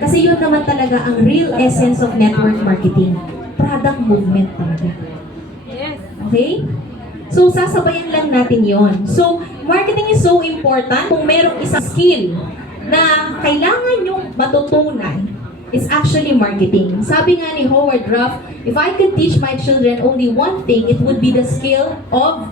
Kasi yun naman talaga ang real essence of network marketing. Product movement talaga. Okay? So, sasabayan lang natin yon. So, marketing is so important. Kung merong isang skill na kailangan yung matutunan, is actually marketing. Sabi nga ni Howard Ruff, if I could teach my children only one thing, it would be the skill of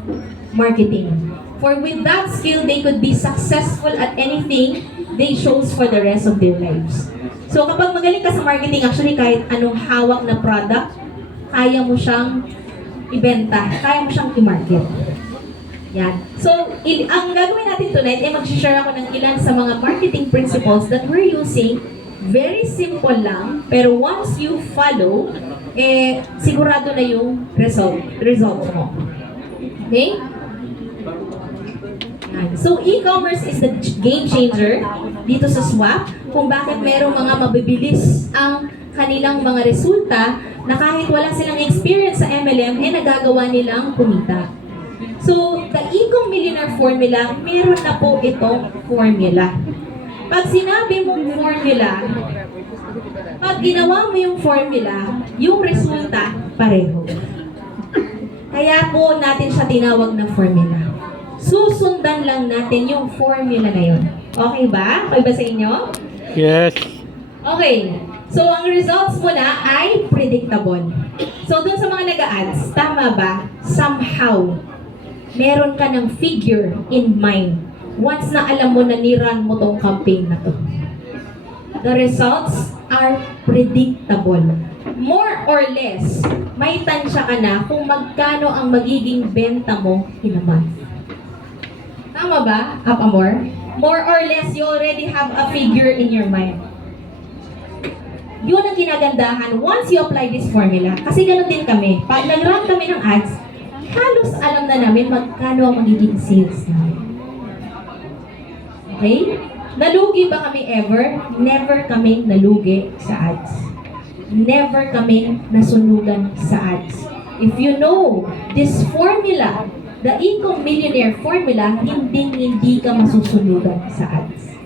marketing. For with that skill, they could be successful at anything they chose for the rest of their lives. So kapag magaling ka sa marketing, actually kahit anong hawak na product, kaya mo siyang ibenta, kaya mo siyang i-market. Yan. So, ang gagawin natin tonight ay mag-share ako ng ilan sa mga marketing principles that we're using. Very simple lang, pero once you follow, sigurado na yung result mo. Okay? Yan. So, e-commerce is the game changer dito sa Swap, kung bakit merong mga mabibilis ang kanilang mga resulta na kahit wala silang experience sa MLM, nagagawa nilang kumita. So, the Ecom Millionaire Formula, meron na po itong formula. Pag sinabi mong formula, pag ginawa mo yung formula, yung resulta, pareho. Kaya po natin siya tinawag na formula. Susundan lang natin yung formula na yun. Okay ba? Okay ba sa inyo? Yes. Okay. So, ang results mo na ay predictable. So, dun sa mga nag-a-ads, tama ba? Somehow, meron ka ng figure in mind. Once na alam mo na ni-run mo tong campaign na to. The results are predictable. More or less, may tansya ka na kung magkano ang magiging benta mo in a month. Tama ba, Apamor? More or less, you already have a figure in your mind. Yun ang ginagandahan once you apply this formula. Kasi ganun din kami. Pag nag-run kami ng ads, halos alam na namin magkano ang magiging sales namin. Okay? Nalugi ba kami ever? Never kami nalugi sa ads. Never kami nasunugan sa ads. If you know this formula, the Ecom Millionaire Formula, hindi ka masusunugan sa ads.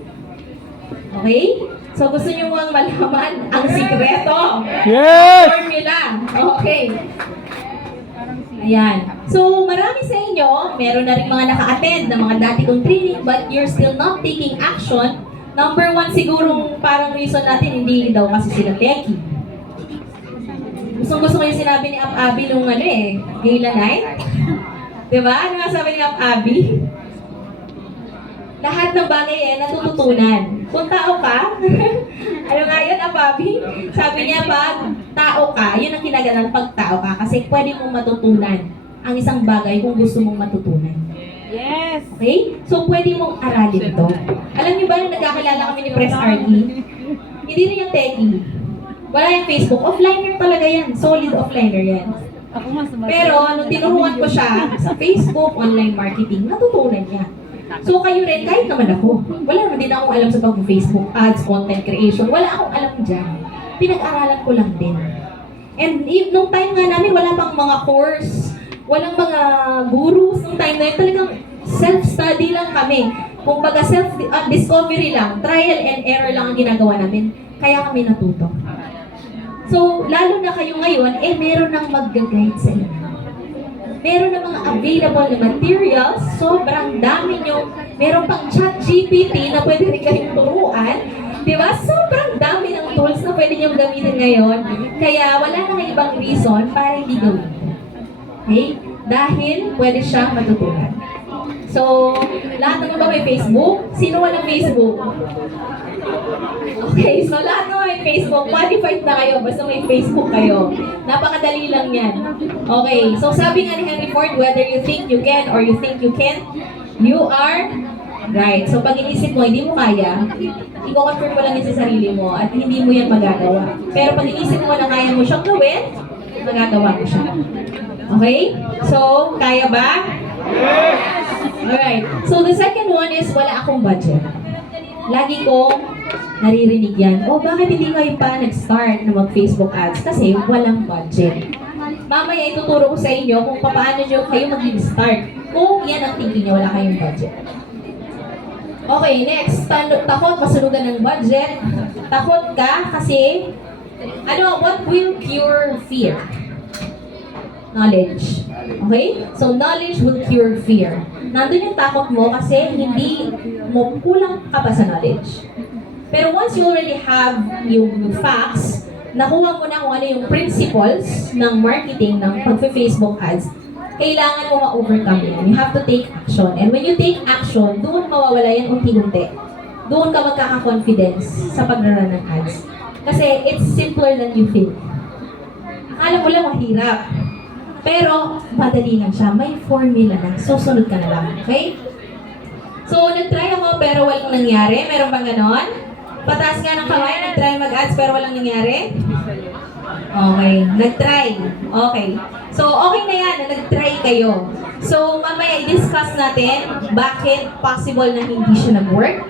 Okay? So gusto nyo bang malaman ang sikreto? Yes! Formula. Okay. Ayan. So, marami sa inyo, meron na rin mga naka-attend na mga dati kong training, but you're still not taking action. Number one, sigurong parang reason natin, hindi daw kasi sila techie. Gusto ko yung sinabi ni Abi nung Gala Night. Diba? Ano nga sabi ni Abi? Lahat ng bagay natututunan. Kung tao ka, ano nga yun, Abi? Sabi niya, pag tao ka, yun ang kinaganan pag tao ka. Kasi pwede mong matutunan ang isang bagay kung gusto mong matutunan. Yes! Okay? So, pwede mong aralin ito. Alam niyo ba, nung nagkakilala kami ni Press RD, hindi rin yung techie. Wala yung Facebook. Offliner talaga yan. Solid offliner yan. Ako nga sumasagot. Pero, nung tinuruan ko siya sa Facebook, online marketing, natutunan niya. So kayo rin, kahit naman ako, wala naman din akong alam sa pag-Facebook ads, content creation, wala akong alam dyan. Pinag-aralan ko lang din. And nung time nga namin, wala pang mga course, walang mga gurus nung time na yun, talagang self-study lang kami. Kung baga self-discovery lang, trial and error lang ang ginagawa namin, kaya kami natuto. So, lalo na kayo ngayon, meron nang mag-guide sa inyo. Meron na mga available na materials, sobrang dami nyo. Meron pang ChatGPT na pwede rin kayong turuan. Diba? Sobrang dami ng tools na pwede nyo gamitin ngayon. Kaya wala nang ibang reason para hindi gawin. Okay? Dahil pwede siyang matutunan. So, lahat naman ba may Facebook? Sino walang Facebook? Okay, so lahat naman may Facebook. Qualified na kayo, basta may Facebook kayo. Napakadali lang yan. Okay, so sabi nga ni Henry Ford, whether you think you can or you think you can't, you are right. So pag inisip mo, hindi mo kaya, i-confirm mo lang yan sa sarili mo at hindi mo yan magagawa. Pero pag inisip mo na kaya mo siyang gawin, magagawa mo siya. Okay? So, kaya ba? Yes! Alright. So the second one is, wala akong budget. Lagi kong naririnig yan. Bakit hindi kayo pa nag-start na mag-Facebook ads? Kasi walang budget. Mamaya ituturo ko sa inyo kung paano nyo kayo mag-start. Kung yan ang thinking nyo, wala kayong budget. Okay, next. Takot masunugan ng budget. Takot ka kasi, what will cure fear? Knowledge. Okay? So, knowledge will cure fear. Nandun yung takot mo kasi hindi mo kulang ka pa sa knowledge. Pero once you already have yung facts, nakuha mo na kung ano yung principles ng marketing, ng pag-Facebook ads, kailangan mo ma-overcome yan. You have to take action. And when you take action, doon mawawala yan unti-unti. Doon ka magkaka-confidence sa pagraran ng ads. Kasi it's simpler than you think. Akala mo lang mahirap. Pero, madali lang siya. May formula lang. Susunod ka na lang. Okay? So, nag-try ako pero walang nangyari. Meron bang ganon? Pataas nga ng kamay. Nag-try mag-ads pero walang nangyari? Okay. Nag-try. Okay. So, okay na yan. Nag-try kayo. So, mamaya i-discuss natin bakit possible na hindi siya nag-work.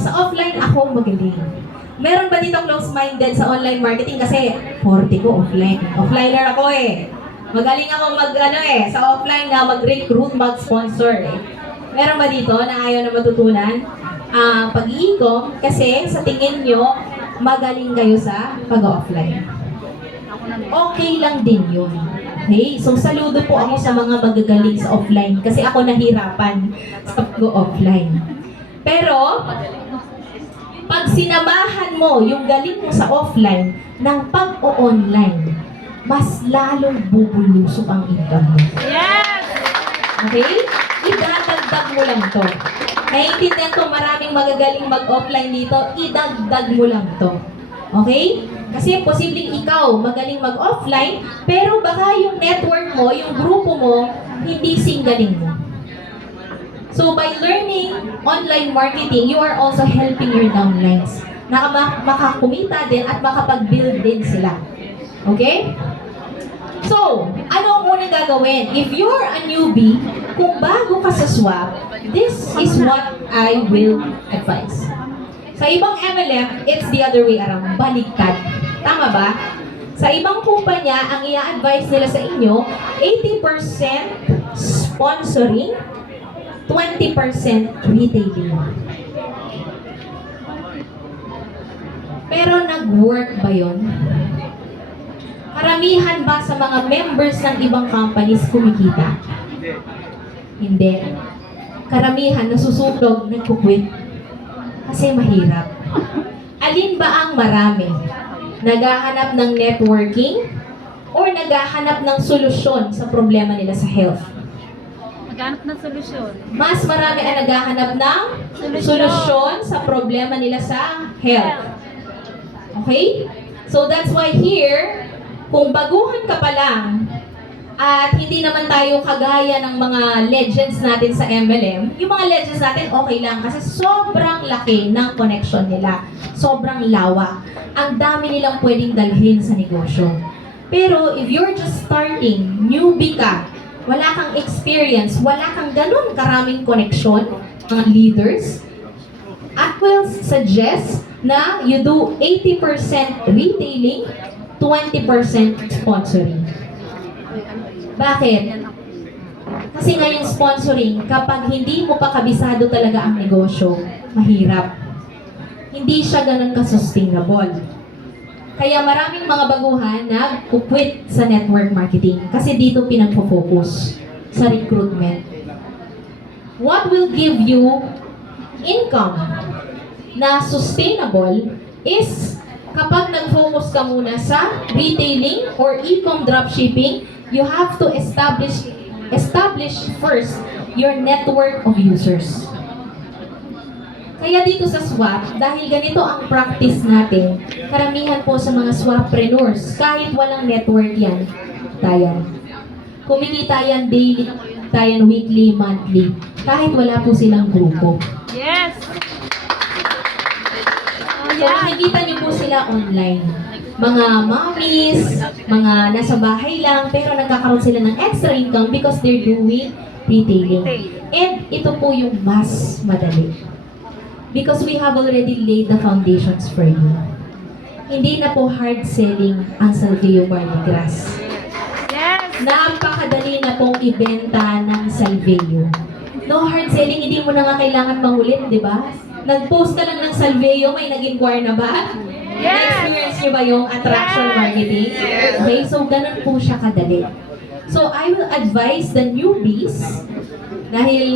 Sa offline, ako magaling. Meron ba dito close-minded sa online marketing? Kasi 40 ko offline. Offliner ako eh. Magaling ako sa offline na mag-recruit, mag-sponsor eh. Meron ba dito na ayaw na matutunan? Pag-i-ecom, kasi sa tingin nyo, magaling kayo sa pag-offline. Okay lang din yun. Okay? So, saludo po ako sa mga magagaling sa offline kasi ako nahirapan sa pag-offline. Pero, pag sinamahan mo yung galing mo sa offline ng pag-o-online, mas lalong bubulusok ang income mo. Yes! Okay? Idadagdag mo lang to. Naiintindihan ko maraming magagaling mag-offline dito, idagdag mo lang to. Okay? Kasi posibleng ikaw magaling mag-offline, pero baka yung network mo, yung grupo mo, hindi singgaling mo. So by learning online marketing, you are also helping your downlines na makakumita din at makapag-build din sila. Okay? So, ano ang unang gagawin? If you're a newbie, kung bago ka sa swap, this is what I will advise. Sa ibang MLM, it's the other way around. Baliktad. Tama ba? Sa ibang kumpanya, ang i-advise nila sa inyo, 80% sponsoring, 20% retailing. Pero nag-work ba yun? Karamihan ba sa mga members ng ibang companies kumikita? Hindi. Karamihan nasusunog, nagkukwit. Kasi mahirap. Alin ba ang marami? Naghahanap ng networking or naghahanap ng solusyon sa problema nila sa health? Naghanap ng solusyon. Mas marami ang naghahanap ng solusyon sa problema nila sa health. Okay? So that's why here, kung baguhan ka pa lang, at hindi naman tayo kagaya ng mga legends natin sa MLM, yung mga legends natin okay lang kasi sobrang laki ng connection nila. Sobrang lawak. Ang dami nilang pwedeng dalhin sa negosyo. Pero if you're just starting, newbie ka, wala kang experience, wala kang ganun karaming connection, mga leaders, I will suggest na you do 80% retailing, 20% sponsoring. Bakit? Kasi ngayon sponsoring, kapag hindi mo pa kabisado talaga ang negosyo, mahirap. Hindi siya ganun ka-sustainable. Kaya maraming mga baguhan na quit sa network marketing kasi dito pinagpo-focus sa recruitment. What will give you income na sustainable is kapag nag-focus ka muna sa retailing or e-com dropshipping, you have to establish first your network of users. Kaya dito sa swap, dahil ganito ang practice natin, karamihan po sa mga swappreneurs, kahit walang network yan, tayan. Kumikita yan daily, tayan weekly, monthly, kahit wala po silang grupo. Yes! So makikita niyo po sila online. Mga mommies, mga nasa bahay lang, pero nagkakaroon sila ng extra income because they're doing retailing. And ito po yung mas madali. Because we have already laid the foundations for you. Hindi na po hard selling ang Salveo Barley Grass. Yes! Napakadali na pong ibenta ng Salveo. No hard selling, hindi mo na nga kailangan mangulit, di ba? Nag-post ka lang ng Salveo, may nag-inquire na ba? Na-experience nyo ba yung attraction marketing? Okay, so ganun po siya kadali. So I will advise the newbies, dahil,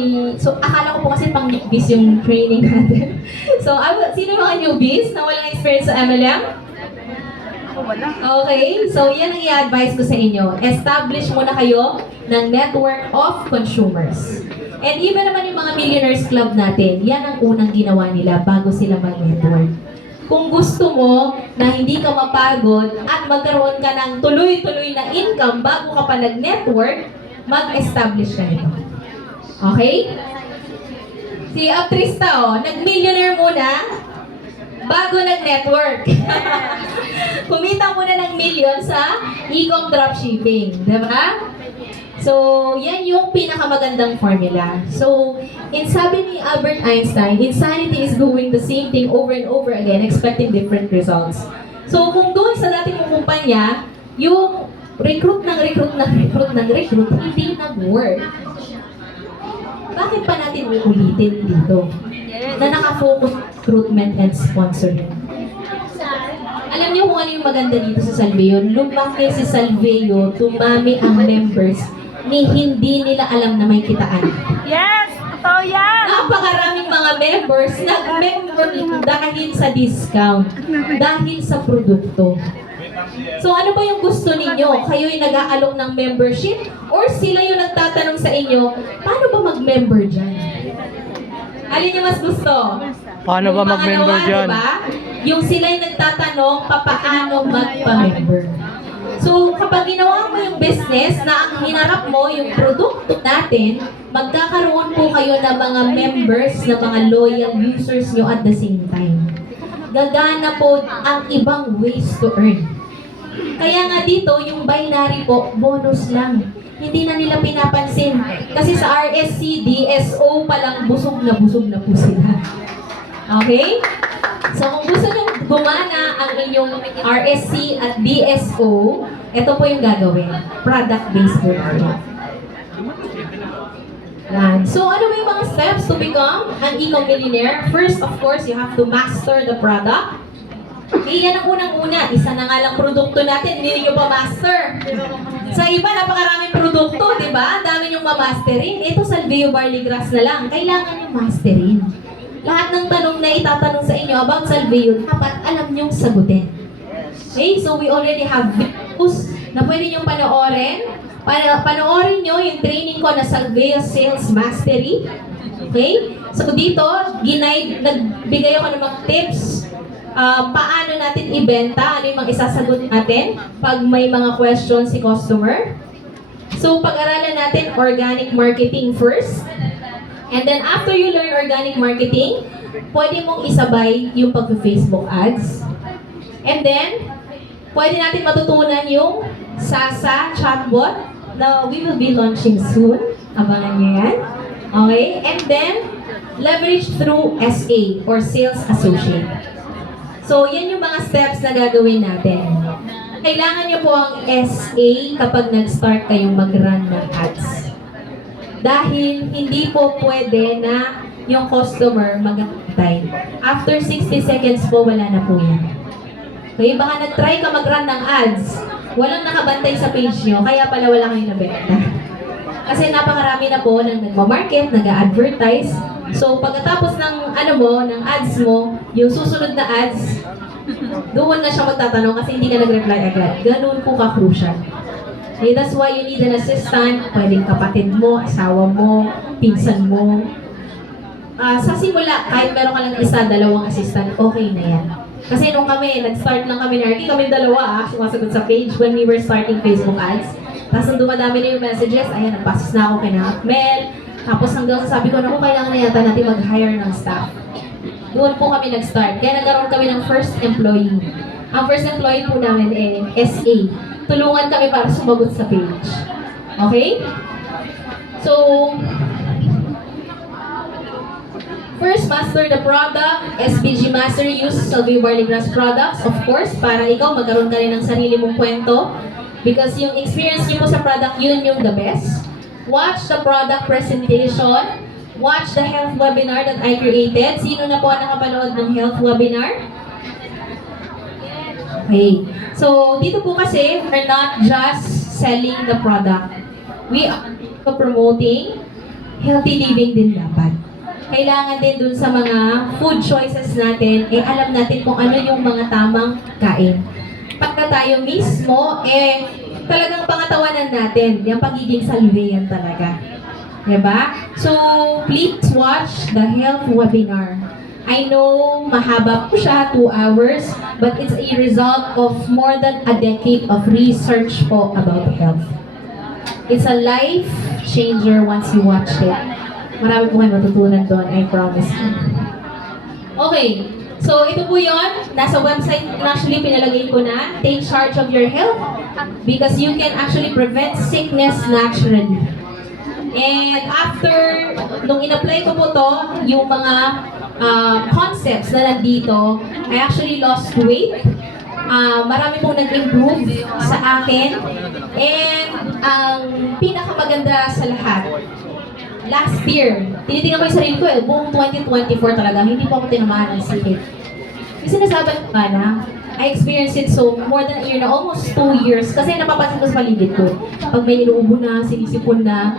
so akala ko po kasi pang newbies yung training natin. So sino yung mga newbies na walang experience sa MLM? Okay, so yan ang i-advise ko sa inyo. Establish muna kayo ng network of consumers. And even naman yung mga Millionaires Club natin, yan ang unang ginawa nila bago sila mag-network. Kung gusto mo na hindi ka mapagod at magkaroon ka ng tuloy-tuloy na income bago ka pa nag-network, mag-establish ka nito. Okay? Si Aptrista, nag-millionaire muna bago nag-network. Kumita muna ng million sa e-com dropshipping. Diba? So, yan yung pinakamagandang formula. So, sabi ni Albert Einstein, insanity is doing the same thing over and over again, expecting different results. So, kung doon sa dating mong kumpanya, yung recruit, hindi nag-work. Bakit pa natin uulitin dito? Na naka-focus recruitment and sponsoring. Alam niyo kung ano yung maganda dito sa Salveo? Lumaki si Salveo, tumami ang members ni hindi nila alam na may kitaan. Yes! Totoo yan! Napakaraming mga members nag-member dahil sa discount, dahil sa produkto. So ano ba yung gusto ninyo? Kayo'y nag-aalok ng membership? Or sila yung nagtatanong sa inyo, paano ba mag-member dyan? Alin yung mas gusto? Paano ba Yung mag-member pangalawa, dyan? diba? Yung sila yung nagtatanong, paano magpa-member? So, kapag ginawa mo yung business na ang hinarap mo, yung produkto natin, magkakaroon po kayo ng mga members, na mga loyal users nyo at the same time. Gagana po ang ibang ways to earn. Kaya nga dito, yung binary po, bonus lang. Hindi na nila pinapansin. Kasi sa RSC, DSO palang busog na po sila. Okay? So kung gusto nyo gumana ang inyong RSC at DSO, ito po yung gagawin. Product-based po natin. Yan. So ano ba yung mga steps to become an e-com millionaire? First, of course, you have to master the product. Okay, yan ang unang-una. Isa na nga lang produkto natin, hindi nyo pa master. Sa iba, napakaraming produkto, di ba? Ang dami nyong mamasterin. Ito, Salveo Barley Grass na lang. Kailangan nyong masterin. Lahat ng tanong na itatanong sa inyo about Salveo, dapat alam nyong sagutin. Okay, so we already have videos na pwede nyong panoorin. Panoorin nyo yung training ko na Salveo Sales Mastery. Okay? So dito, nagbigay ako ng mga tips. Paano natin ibenta, ano yung mga isasagot natin pag may mga questions si customer. So pag-aralan natin organic marketing first. And then after you learn organic marketing, pwede mong isabay yung pag-Facebook ads. And then, pwede natin matutunan yung Sasa chatbot na we will be launching soon. Abangan nyo yan. Okay? And then, leverage through SA or Sales Associate. So, yan yung mga steps na gagawin natin. Kailangan nyo po ang SA kapag nag-start kayong mag-run ng ads. Dahil hindi po pwede na yung customer mag-antay. After 60 seconds po, wala na po yan. Okay, baka nag-try ka mag-run ng ads, walang nakabantay sa page nyo, kaya pala wala kayong nabenta. Kasi napakarami na po nang nagmamarket, nag-advertise. So, pagkatapos ng ng ads mo, yung susunod na ads, doon na siya magtatanong kasi hindi ka nag-reply agad. Ganun po ka-crucial. Okay, that's why you need an assistant. Pwedeng kapatid mo, asawa mo, pinsan mo. Sa simula, kahit meron ka lang isa, dalawang assistant, okay na yan. Kasi nung nag-start lang kami ni Arky, kami dalawa sumasagot sa page when we were starting Facebook ads. Tapos nung dumadami na yung messages, ayan, nagpasos na ako kina Mel. Tapos hanggang sabi ko, naku, kailangan na yata natin mag-hire ng staff. Doon po kami nag-start. Kaya nagkaroon kami ng first employee. Ang first employee po namin SA. Tulungan kami para sumagot sa page. Okay? So, first, master the product. SBG Master, use Salveo Barley Grass products, of course, para ikaw magkaroon ka rin ng sarili mong kwento. Because yung experience niyo po sa product, yun yung the best. Watch the product presentation. watch the health webinar that I created? Sino na po ang nakapanood ng health webinar? Okay. So, dito po kasi, we're not just selling the product. We are promoting healthy living din dapat. Kailangan din dun sa mga food choices natin, alam natin kung ano yung mga tamang kain. Pagka tayo mismo, talagang pangatawanan natin, yung pagiging salve yan talaga. Diba? So, please watch the health webinar. I know mahaba po siya, 2 hours, but it's a result of more than a decade of research po about health. It's a life changer once you watch it. Marami po kayo matutunan doon, I promise you. Okay, so ito po yon. Nasa website, actually pinalagay ko na, take charge of your health because you can actually prevent sickness naturally. And after, nung in-apply ko po to, yung mga concepts na nandito, I actually lost weight. Marami pong nag-improve sa akin. And ang pinakamaganda sa lahat, last year, tinitingnan ko yung sarili ko buong 2024 talaga, hindi po ako tinamaan ng sakit. Yung sinasabi ko na, I experienced it so more than a year na, almost 2 years, kasi napapansin ko sa paligid ko. Pag may inuubo na, sinisipon na,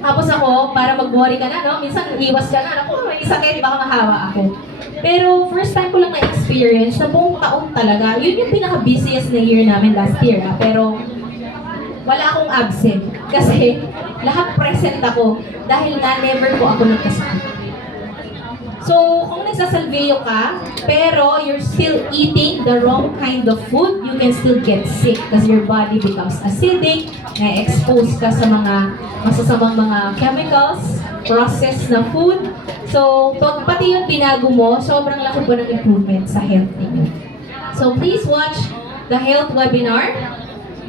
tapos ako, para mag-worry ka na, no? Minsan, iwas ka na, ako, may sakit, baka mahawa ako. Pero first time ko lang na-experience na buong taon talaga, yun yung pinaka-busiest na year namin last year. Pero wala akong absent kasi lahat present ako dahil na never po ako nagkasakit. So, kung nagsasalveyo ka, pero you're still eating the wrong kind of food, you can still get sick because your body becomes acidic, na-expose ka sa mga masasamang mga chemicals, processed na food. So, pag pati yung binago mo, sobrang laki po ng improvement sa health ninyo. So, please watch the health webinar.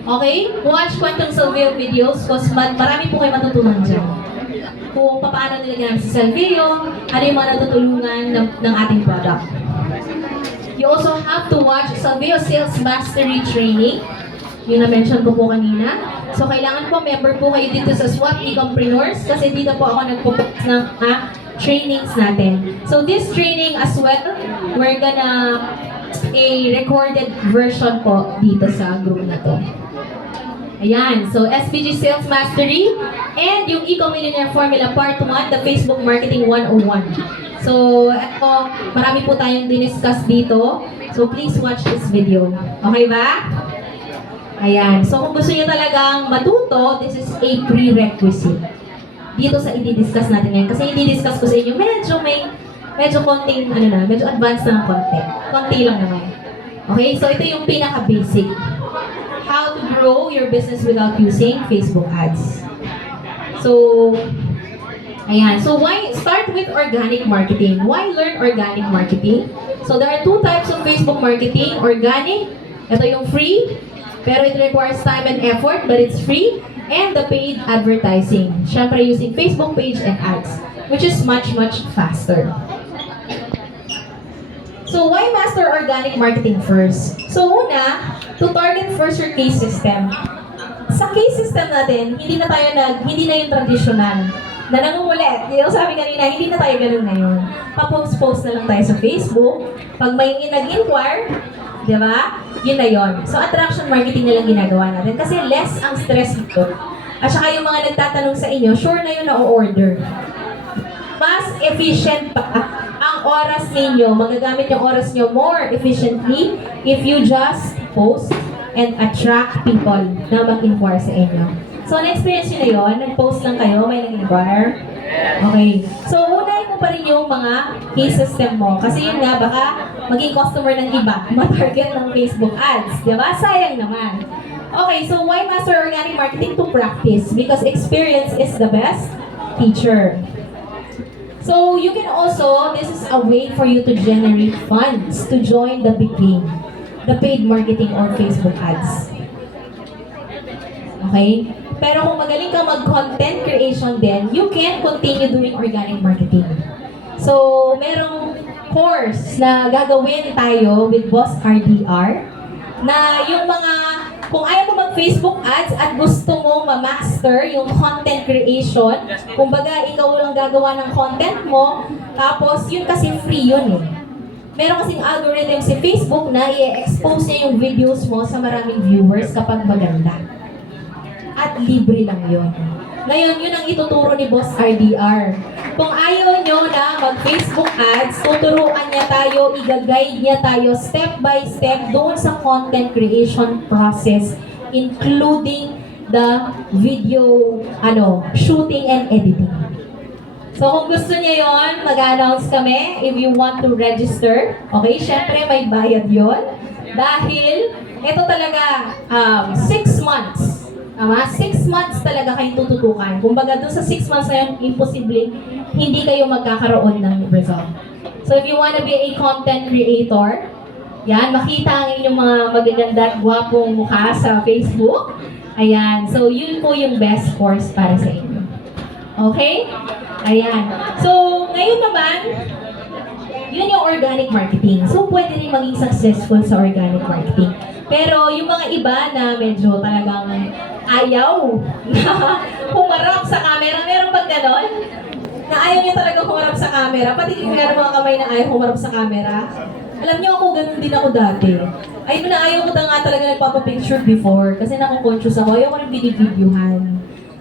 Okay? Watch Kwentong Salveo videos because marami po kayo matutunan dyan. Kung paano nila ginamit si Salveo, ano yung mga natutulungan ng ating product. You also have to watch Salveo Sales Mastery Training. Yung na-mention ko po kanina. So, kailangan po member po kayo dito sa SWAT Ecompreneurs kasi dito po ako nagpo-focus ng trainings natin. So, this training as well, we're gonna a recorded version po dito sa group na to. Ayan, so SPG Sales Mastery and yung Eco-Millionaire Formula Part 1, the Facebook Marketing 101. So, eto, marami po tayong diniscuss dito. So, please watch this video. Okay ba? Ayan, so kung gusto nyo talagang matuto, this is a prerequisite. Dito sa i-discuss natin ngayon. Kasi i-discuss ko sa inyo, medyo konting, medyo advanced na ng konti. Konti lang naman. Okay, so ito yung pinaka-basic. How to grow your business without using Facebook ads. So, ayan. So, why start with organic marketing? Why learn organic marketing? So, there are 2 types of Facebook marketing. Organic, ito yung free, pero it requires time and effort, but it's free. And the paid advertising. Syempre, using Facebook page and ads, which is much, much faster. So, why master organic marketing first? So, una, to target first your case system. Sa case system natin, hindi na yung traditional. Na nangungulit. Yung sabi kanina, hindi na tayo ganun ngayon. Pa-post-post na lang tayo sa Facebook. Pag may nag-inquire, di ba? Yun na yun. So, attraction marketing na lang ginagawa natin. Kasi less ang stress dito. At saka yung mga nagtatanong sa inyo, sure na yun na o-order. Mas efficient pa ang oras ninyo, magagamit yung oras nyo more efficiently if you just post and attract people na mag-inquire sa inyo. So, na-experience nyo na yun, nag-post lang kayo, may nag-inquire. Okay. So, unahin mo pa rin yung mga case system mo. Kasi yun nga, baka maging customer ng iba, ma-target ng Facebook ads. Diba? Sayang naman. Okay, so why master organic marketing? To practice. Because experience is the best teacher. So, you can also, this is a way for you to generate funds to join the big game, the paid marketing or Facebook ads. Okay? Pero kung magaling ka mag-content creation din, you can continue doing organic marketing. So, merong course na gagawin tayo with Boss RDR na yung mga Kung ayaw mo mag-Facebook ads at gusto mo ma-master yung content creation, kumbaga ikaw lang gagawa ng content mo, tapos yun kasi free yun eh. Meron kasing algorithm si Facebook na i-expose niya yung videos mo sa maraming viewers kapag maganda. At libre lang yun. Ngayon, yun ang ituturo ni Boss RDR. Kung ayaw nyo na mag-Facebook ads, tuturuan niya tayo, i-guide niya tayo step by step doon sa content creation process, including the video shooting and editing. So kung gusto niya yon, mag-announce kami if you want to register. Okay, syempre may bayad yon. Dahil ito talaga 6 months. Tama? 6 months talaga kayo tututukan. Kumbaga doon sa 6 months na yun, imposible hindi kayo magkakaroon ng result. So if you wanna be a content creator, yan, makita ang inyong mga magaganda at gwapong mukha sa Facebook. Ayan, so yun po yung best course para sa inyo. Okay? Ayan. So, ngayon naman, yun yung organic marketing. So, pwede rin maging successful sa organic marketing. Pero yung mga iba na medyo talagang ayaw na humarap sa camera, meron bang ganon? Na ayaw niya talaga humarap sa camera, pati yung meron mga kamay na ayaw humarap sa camera. Alam niyo ako, ganun din ako dati. Ayaw ko na nga talaga nagpapapicture before kasi naku-conscious ako, ayaw ko rin binivideohan.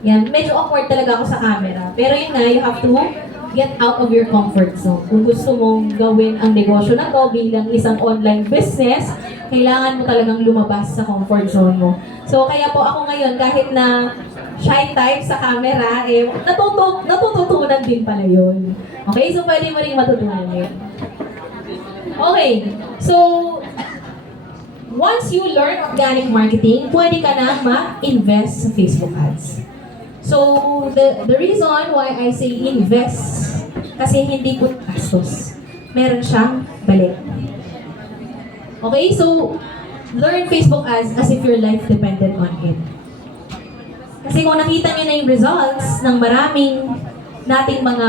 Yan, medyo awkward talaga ako sa camera. Pero yun nga, you have to get out of your comfort zone. Kung gusto mong gawin ang negosyo na to bilang isang online business, kailangan mo talagang lumabas sa comfort zone mo. So, kaya po ako ngayon, kahit na shy type sa camera, natututunan din pala yun. Okay? So, pwede mo rin matutunan yun. Okay. So, once you learn organic marketing, pwede ka na ma-invest sa Facebook ads. So, the reason why I say invest, kasi hindi po gastos. Meron siyang balik. Okay, so, learn Facebook ads as if your life depended on it. Kasi kung nakita nyo na yung results ng maraming nating mga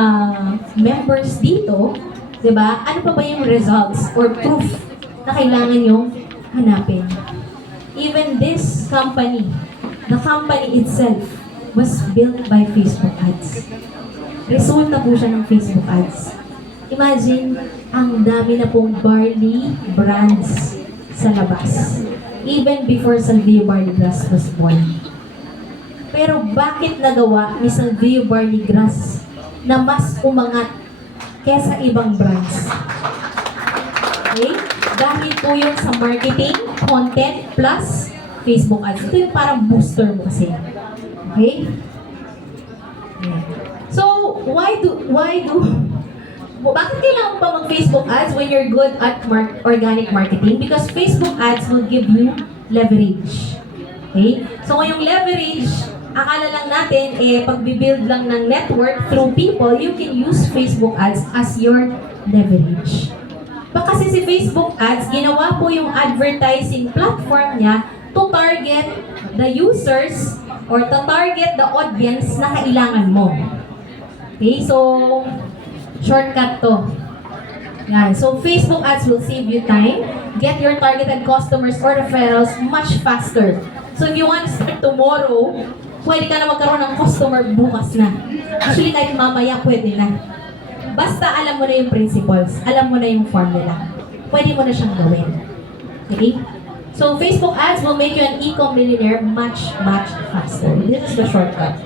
members dito, di ba? Ano pa ba yung results or proof na kailangan nyo hanapin? Even this company, the company itself, was built by Facebook ads. Resulta po siya ng Facebook ads. Imagine, ang dami na pong barley brands sa labas. Even before Salvio Barley Grass was born. Pero bakit nagawa ni Salvio Barley Grass na mas umangat kesa ibang brands? Okay? Dahil po yun sa marketing, content, plus Facebook ads. Ito yung parang booster mo kasi. Okay? So, bakit kailangan pa mag-Facebook ads when you're good at organic marketing? Because Facebook ads will give you leverage. Okay? So, kung yung leverage, akala lang natin, pag-build lang ng network through people, you can use Facebook ads as your leverage. Kasi si Facebook ads, ginawa po yung advertising platform niya to target the users or to target the audience na kailangan mo. Okay, so shortcut to. Yan. So Facebook ads will save you time, get your targeted customers or referrals much faster. So if you want to start tomorrow, pwede ka na magkaroon ng customer bukas na. Actually, kahit mamaya pwede na. Basta alam mo na yung principles, alam mo na yung formula. Pwede mo na siyang gawin. Okay? So, Facebook ads will make you an e-com millionaire much, much faster. This is the shortcut.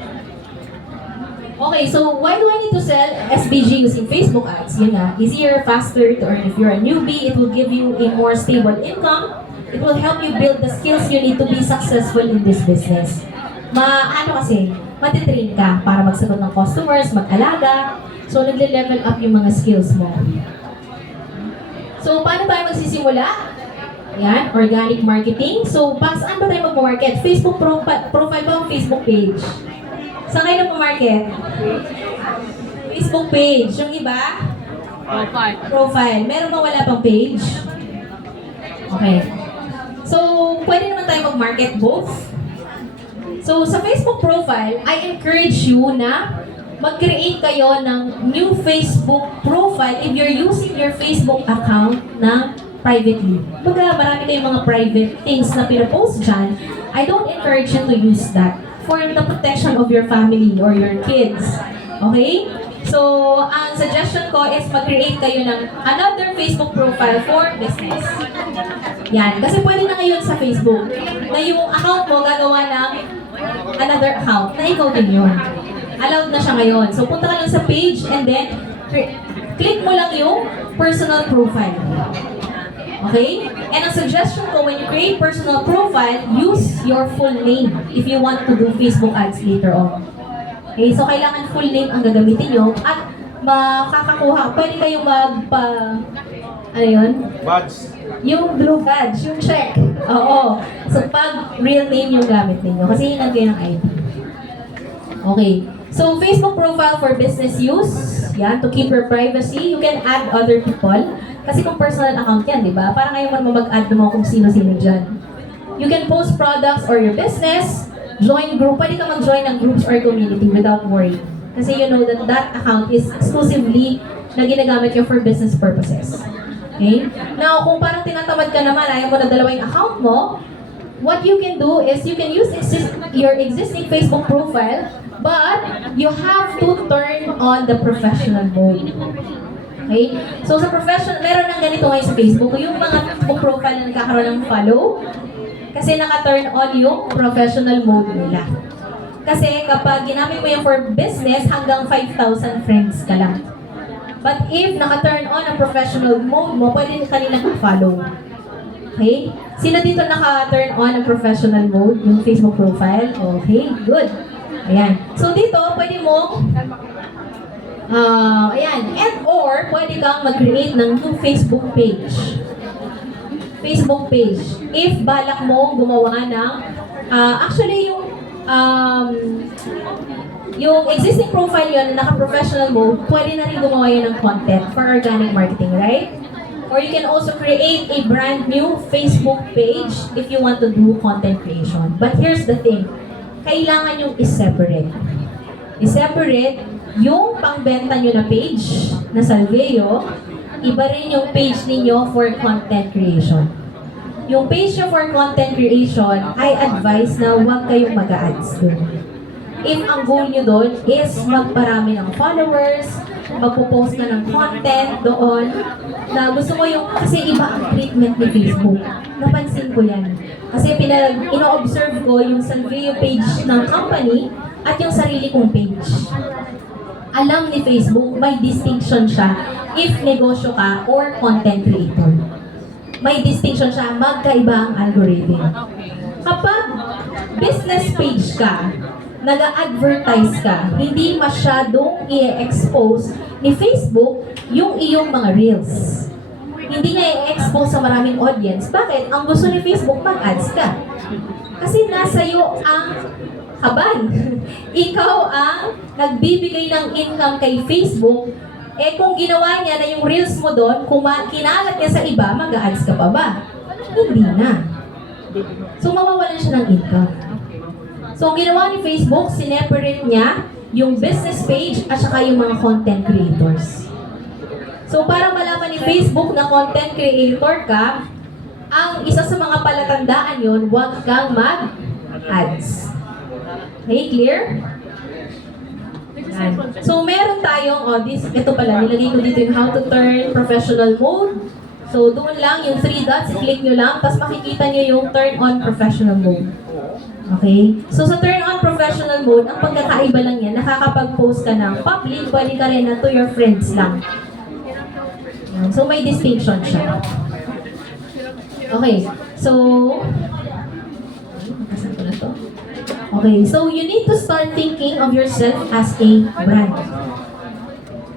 Okay, so why do I need to sell SBG using Facebook ads? Yun na, easier, faster to earn. If you're a newbie, it will give you a more stable income. It will help you build the skills you need to be successful in this business. Matitrain ka para magsagot ng customers, mag-alaga. So, nagle-level up yung mga skills mo. So, paano tayo magsisimula? Yan, organic marketing. So, saan ba tayo mag-market? Facebook profile ba o Facebook page? Saan kayo mag-market? Facebook page. Yung iba? Profile. Meron ba wala pang page? Okay. So, pwede naman tayo mag-market both. So, sa Facebook profile, I encourage you na mag-create kayo ng new Facebook profile if you're using your Facebook account na privately. Marami kayong mga private things na pinopost dyan. I don't encourage you to use that for the protection of your family or your kids. Okay? So, ang suggestion ko is mag-create kayo ng another Facebook profile for business. Yan. Kasi pwede na ngayon sa Facebook na yung account mo gagawa ng another account na ikaw din yun. Allowed na siya ngayon. So, punta ka lang sa page and then click mo lang yung personal profile. Okay? And ang suggestion ko, when you create personal profile, use your full name if you want to do Facebook ads later on. Okay? So, kailangan full name ang gagamitin nyo at makakakuha. Pwede kayong ano yun? Buds. Yung blue badge, yung check. Oo. So, pag real name yung gamit ninyo. Kasi hinag kayo ng ID. Okay. So, Facebook profile for business use. Yan, to keep your privacy. You can add other people. Kasi kung personal account yan, di ba? Parang ngayon mo mag-add mo kung sino-sino dyan. You can post products or your business. Join group. Pwede ka mag-join ng groups or community without worry. Kasi you know that that account is exclusively na ginagamit nyo for business purposes. Okay? Now, kung parang tinatamad ka naman, ayaw mo na dalawang account mo, what you can do is you can use your existing Facebook profile, but you have to turn on the professional mode. Okay? So, sa professional, meron ng ganito ngayon sa Facebook, yung mga profile na nagkakaroon ng follow, kasi naka-turn on yung professional mode nila. Kasi kapag ginamit mo yung for business, hanggang 5,000 friends ka lang. But if naka-turn on ang professional mode mo, pwede ka nilang follow. Okay? Sino dito naka-turn on ang professional mode, yung Facebook profile? Okay, good. Ayan. So dito, pwede mo, ayan, and or pwede kang mag-create ng new Facebook page. Facebook page. If balak mo gumawa ng, actually yung existing profile yun, naka-professional mode, pwede na rin gumawa yun ng content for organic marketing, right? Or you can also create a brand new Facebook page if you want to do content creation. But here's the thing, kailangan yung i-separate. I-separate yung pangbenta nyo na page na Salveo, iba rin yung page ninyo for content creation. Yung page nyo for content creation, I advise na huwag kayong mag-ads doon. If ang goal nyo doon is magparami ng followers, magpo-post ka ng content doon, na gusto mo yung, kasi iba ang treatment ni Facebook. Napansin ko yan. Kasi ino-observe ko yung Salveo page ng company at yung sarili kong page. Alam ni Facebook, may distinction siya if negosyo ka or content creator. May distinction siya, magkaiba ang algorithm. Kapag business page ka, nag-advertise ka, hindi masyadong i-expose ni Facebook yung iyong mga reels. Hindi niya i-expose sa maraming audience. Bakit? Ang gusto ni Facebook, mag-ads ka. Kasi nasa iyo ang kaban. Ikaw ang nagbibigay ng income kay Facebook. Eh kung ginawa niya na yung reels mo doon, kung kinalat niya sa iba, mag-ads ka pa ba? Hindi na. So mawawalan siya ng income. So ang ginawa ni Facebook, sineparate niya yung business page at saka yung mga content creators. So para malaman ni Facebook na content creator ka, ang isa sa mga palatandaan yun, huwag kang mag-ads. Okay, clear? Yan. So, meron tayong, ito pala, nilagay ko dito yung how to turn professional mode. So, doon lang, yung 3 dots, i-click nyo lang, tapos makikita nyo yung turn on professional mode. Okay? So, sa turn on professional mode, ang pagkakaiba lang yan, nakakapag-post ka ng public, pwede ka rin na to your friends lang. Yan. So, may distinction siya. Okay. So, makasan ko na to. Okay, so you need to start thinking of yourself as a brand.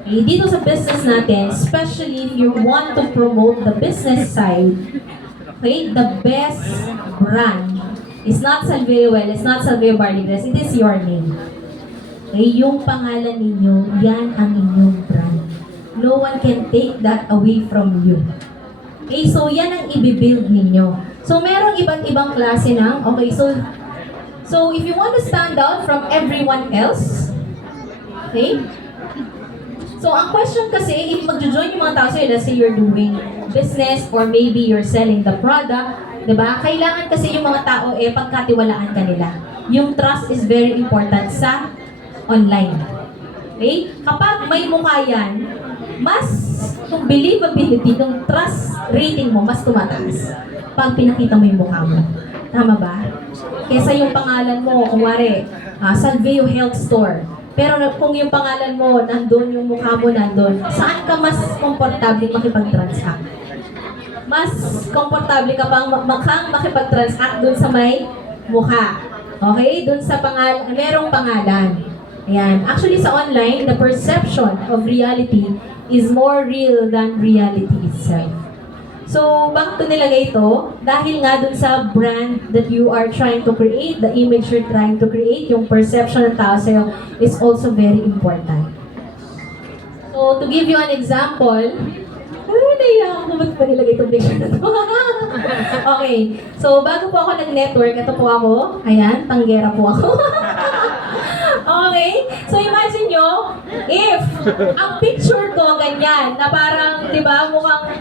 Okay, dito sa business natin, especially if you want to promote the business side, okay, the best brand is not Salveo Well, it's not Salveo Barley Dress, it is your name. Okay, yung pangalan ninyo, yan ang inyong brand. No one can take that away from you. Okay, so yan ang i-build ninyo. So merong iba't ibang klase ng, okay, so if you want to stand out from everyone else, okay? So ang question kasi, if magjo-join yung mga tao sa'yo, let's say you're doing business or maybe you're selling the product, Diba? Kailangan kasi yung mga tao pagkatiwalaan ka nila. Yung trust is very important sa online. Okay? Kapag may mukha yan, mas yung believability, yung trust rating mo, mas tumataas pag pinakita mo yung mukha mo. Tama ba? Kesa yung pangalan mo, kumwari, Salveo Health Store. Pero kung yung pangalan mo, nandun, yung mukha mo nandun, saan ka mas komportable makipag-transact? Mas komportable ka pang makipag-transact dun sa may mukha. Okay? Dun sa pangalan, merong pangalan. Ayan. Actually, sa online, the perception of reality is more real than reality itself. So, bakit ko nilagay ito? Dahil nga dun sa brand that you are trying to create, the image you're trying to create, yung perception ng tao sa'yo is also very important. So, to give you an example, naiyak ako, ba't pa nilagay itong picture na to? Okay, so bago po ako nag-network, ito po ako. Ayan, tanggera po ako. Okay, so imagine nyo, if ang picture ko ganyan, na parang, di ba, mukhang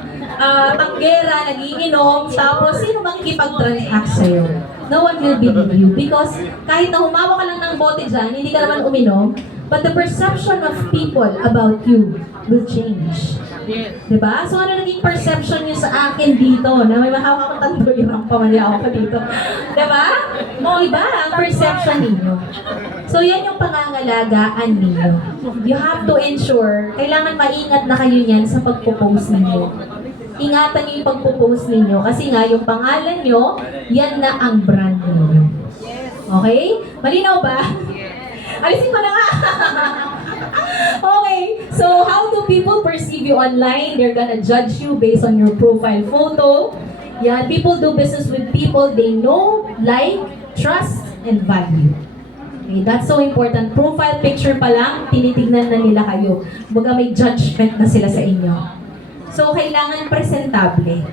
tanggera, nagiinom, tapos sino makikipag-transact sa'yo? No one will believe you because kahit na humawa ka lang ng bote dyan, hindi ka naman uminom, but the perception of people about you will change. Diba? So ano naging perception niyo sa akin dito na may mahawak akong tandoy, rampamali ako dito. Diba? Mo iba ang perception ninyo. So yan yung pangangalagaan ninyo. You have to ensure, kailangan maingat na kayo niyan sa pagpo-post ninyo. Ingatan niyo yung pagpo-post ninyo kasi nga yung pangalan niyo, yan na ang brand ninyo. Okay? Malinaw ba? Alisin ko na nga! Okay, so how do people perceive you online? They're gonna judge you based on your profile photo. Yeah, people do business with people they know, like, trust, and value. Okay, that's so important. Profile picture pa lang, tinitignan na nila kayo. Baga may judgment na sila sa inyo. So, kailangan presentable.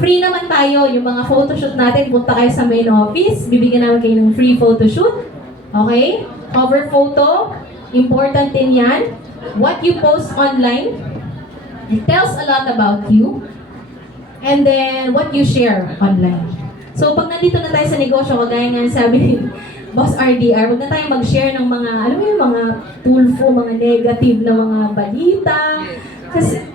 Free naman tayo, yung mga photoshoot natin, punta kayo sa main office, bibigyan namin kayo ng free photoshoot. Okay? Cover photo, important din yan. What you post online, it tells a lot about you. And then, what you share online. So, pag nandito na tayo sa negosyo, kagaya nga sabi ni Boss RDR, huwag na tayo mag-share ng mga, alam mo yung mga tulfo, mga negative na mga balita. Kasi,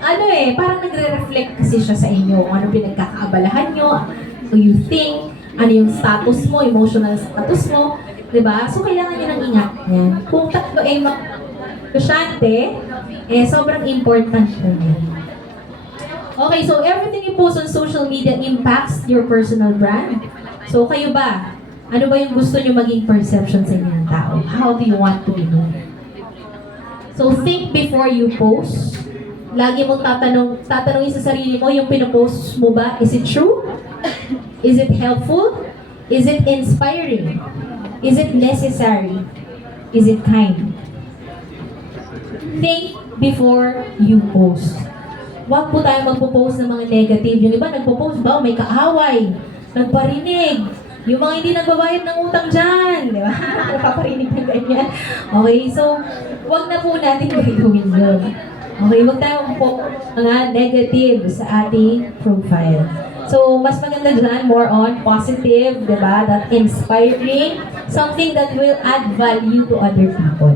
parang nagre-reflect kasi siya sa inyo. Kung ano pinagkakaabalahan nyo, so you think, ano yung status mo, emotional status mo. Diba? So, kailangan nyo nang ingat yan. Kung tatlo kusyante, sobrang important po yan. Okay, so everything you post on social media impacts your personal brand. So, kayo ba? Ano ba yung gusto nyo maging perception sa inyo ng tao? How do you want to be known? So, think before you post. Lagi mong tatanungin sa sarili mo, yung pinopost mo ba, is it true? Is it helpful? Is it inspiring? Is it necessary? Is it kind? Think before you post. Huwag po tayong magpo-post ng mga negative. Yung iba nagpo-post ba, may kaaway, nagparinig. Yung mga hindi nagbabayad ng utang dyan, di ba? Napaparinig ng ganyan. Okay, so, huwag na po natin gagawin yun. Okay, huwag tayong po mga negative sa ating profile. So, mas maganda dyan, more on positive, di ba? That inspiring, something that will add value to other people.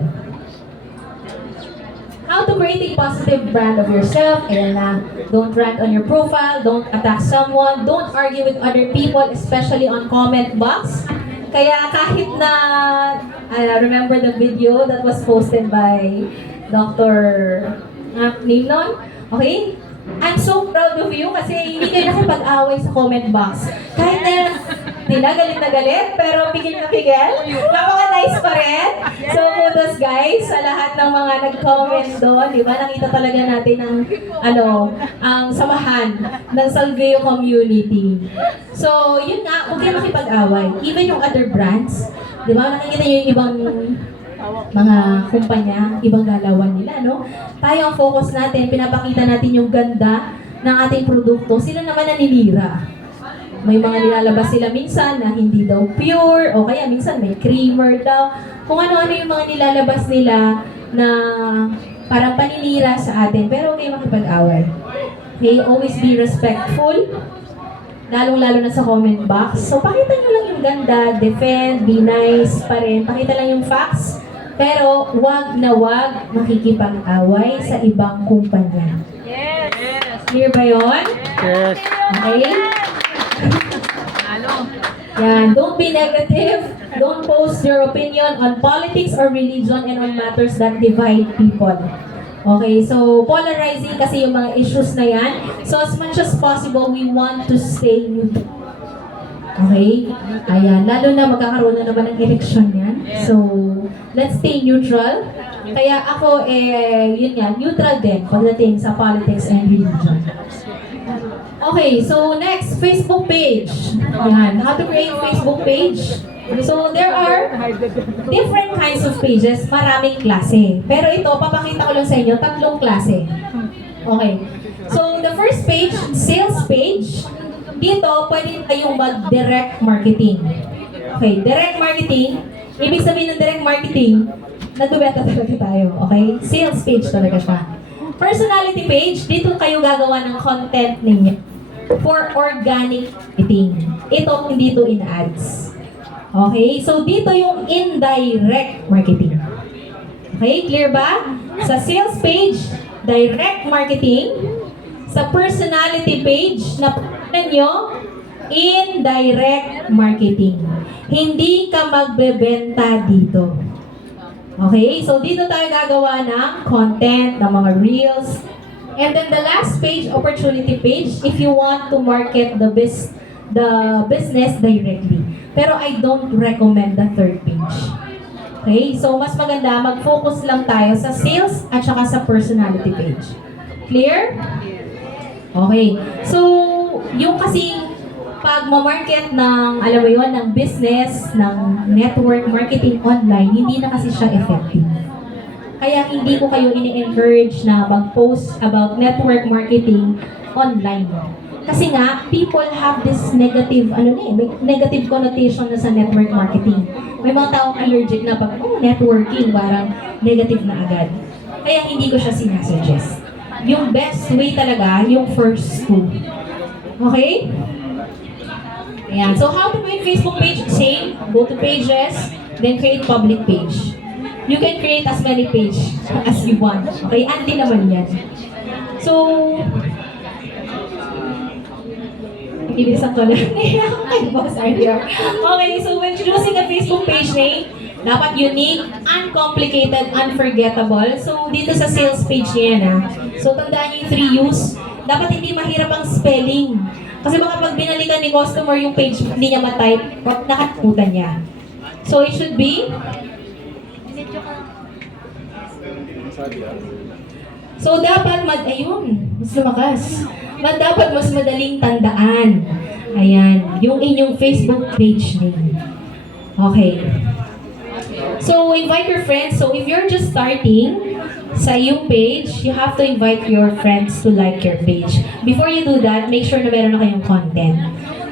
How to create a positive brand of yourself. Ayan na. Don't rant on your profile. Don't attack someone. Don't argue with other people, especially on comment box. Kaya kahit na, remember the video that was posted by Dr. Name nun? Okay? I'm so proud of you kasi hindi kayo nakipag-away sa comment box. Kahit na galit na galit, pero pigil na pigil. Napaka-nice pa rin. So, kudos guys sa lahat ng mga nag-comment doon. Di ba? Nakita talaga natin ang samahan ng Salveo community. So, yun nga, huwag kayo makipag-away. Even yung other brands, di ba? Nakikita nyo yung ibang mga kumpanya, ibang galawan nila, no? Tayo ang focus natin, pinapakita natin yung ganda ng ating produkto. Sila naman naninira. May mga nilalabas sila minsan na hindi daw pure, o kaya minsan may creamer daw. Kung ano-ano yung mga nilalabas nila na parang paninira sa atin. Pero huwag kayo makipag-away. Okay, always be respectful. lalong-lalo na sa comment box. So, pakita nyo lang yung ganda, defend, be nice pa rin. Pakita lang yung facts. Pero, wag na wag makikipag-away sa ibang kumpanya. Yes. Clear ba yun? Yes. Okay? Yan, don't be negative. Don't post your opinion on politics or religion and on matters that divide people. Okay, so polarizing kasi yung mga issues na yan. So as much as possible, we want to stay neutral. Okay? Ayan, lalo na magkakaroon na naman ng election yan. So, let's stay neutral. Kaya ako, yun nga, neutral din pagdating sa politics and religion. Okay, so next, Facebook page. Ayan, how to create Facebook page. So, there are different kinds of pages, maraming klase. Pero ito, papakita ko lang sa inyo, 3 klase. Okay. So, the first page, sales page. Dito, pwede kayong mag-direct marketing. Okay, direct marketing. Ibig sabihin ng direct marketing, nagbebenta talaga tayo. Okay? Sales page talaga siya. Personality page, dito kayo gagawa ng content ninyo for organic marketing. Ito, hindi ito in ads. Okay? So, dito yung indirect marketing. Okay? Clear ba? Sa sales page, direct marketing. Sa personality page, nyo, indirect marketing. Hindi ka magbebenta dito. Okay? So, dito tayo gagawa ng content, ng mga reels. And then the last page, opportunity page, if you want to market the business directly. Pero I don't recommend the third page. Okay? So, mas maganda, mag-focus lang tayo sa sales at saka sa personality page. Clear? Okay. So, yung kasi pag ma-market ng, alam mo yun, ng business, ng network marketing online, hindi na kasi siya effective. Kaya hindi ko kayo ini-encourage na mag-post about network marketing online. Kasi nga, people have this negative, may negative connotation na sa network marketing. May mga taong allergic na pag, networking, parang negative na agad. Kaya hindi ko siya sinasuggest. Yung best way talaga, yung first 2. Okay? Ayan. So, how to create Facebook page? Same. Go to pages, then create public page. You can create as many pages as you want. Okay? Anti naman yan. So, ibisan ko lang. Okay, so when choosing a Facebook page name, dapat unique, uncomplicated, unforgettable. So, dito sa sales page niya yan, So, tandaan niyo yung 3 U's. Dapat hindi mahirap ang spelling. Kasi baka pag binalikan ni customer yung page, hindi niya ma-type, nakalimutan niya. So, it should be... So, dapat ayun, mas lumakas. Dapat mas madaling tandaan. Ayan, yung inyong Facebook page name. Okay. So, invite your friends. So, if you're just starting sa iyong page, you have to invite your friends to like your page. Before you do that, make sure na meron na kayong content.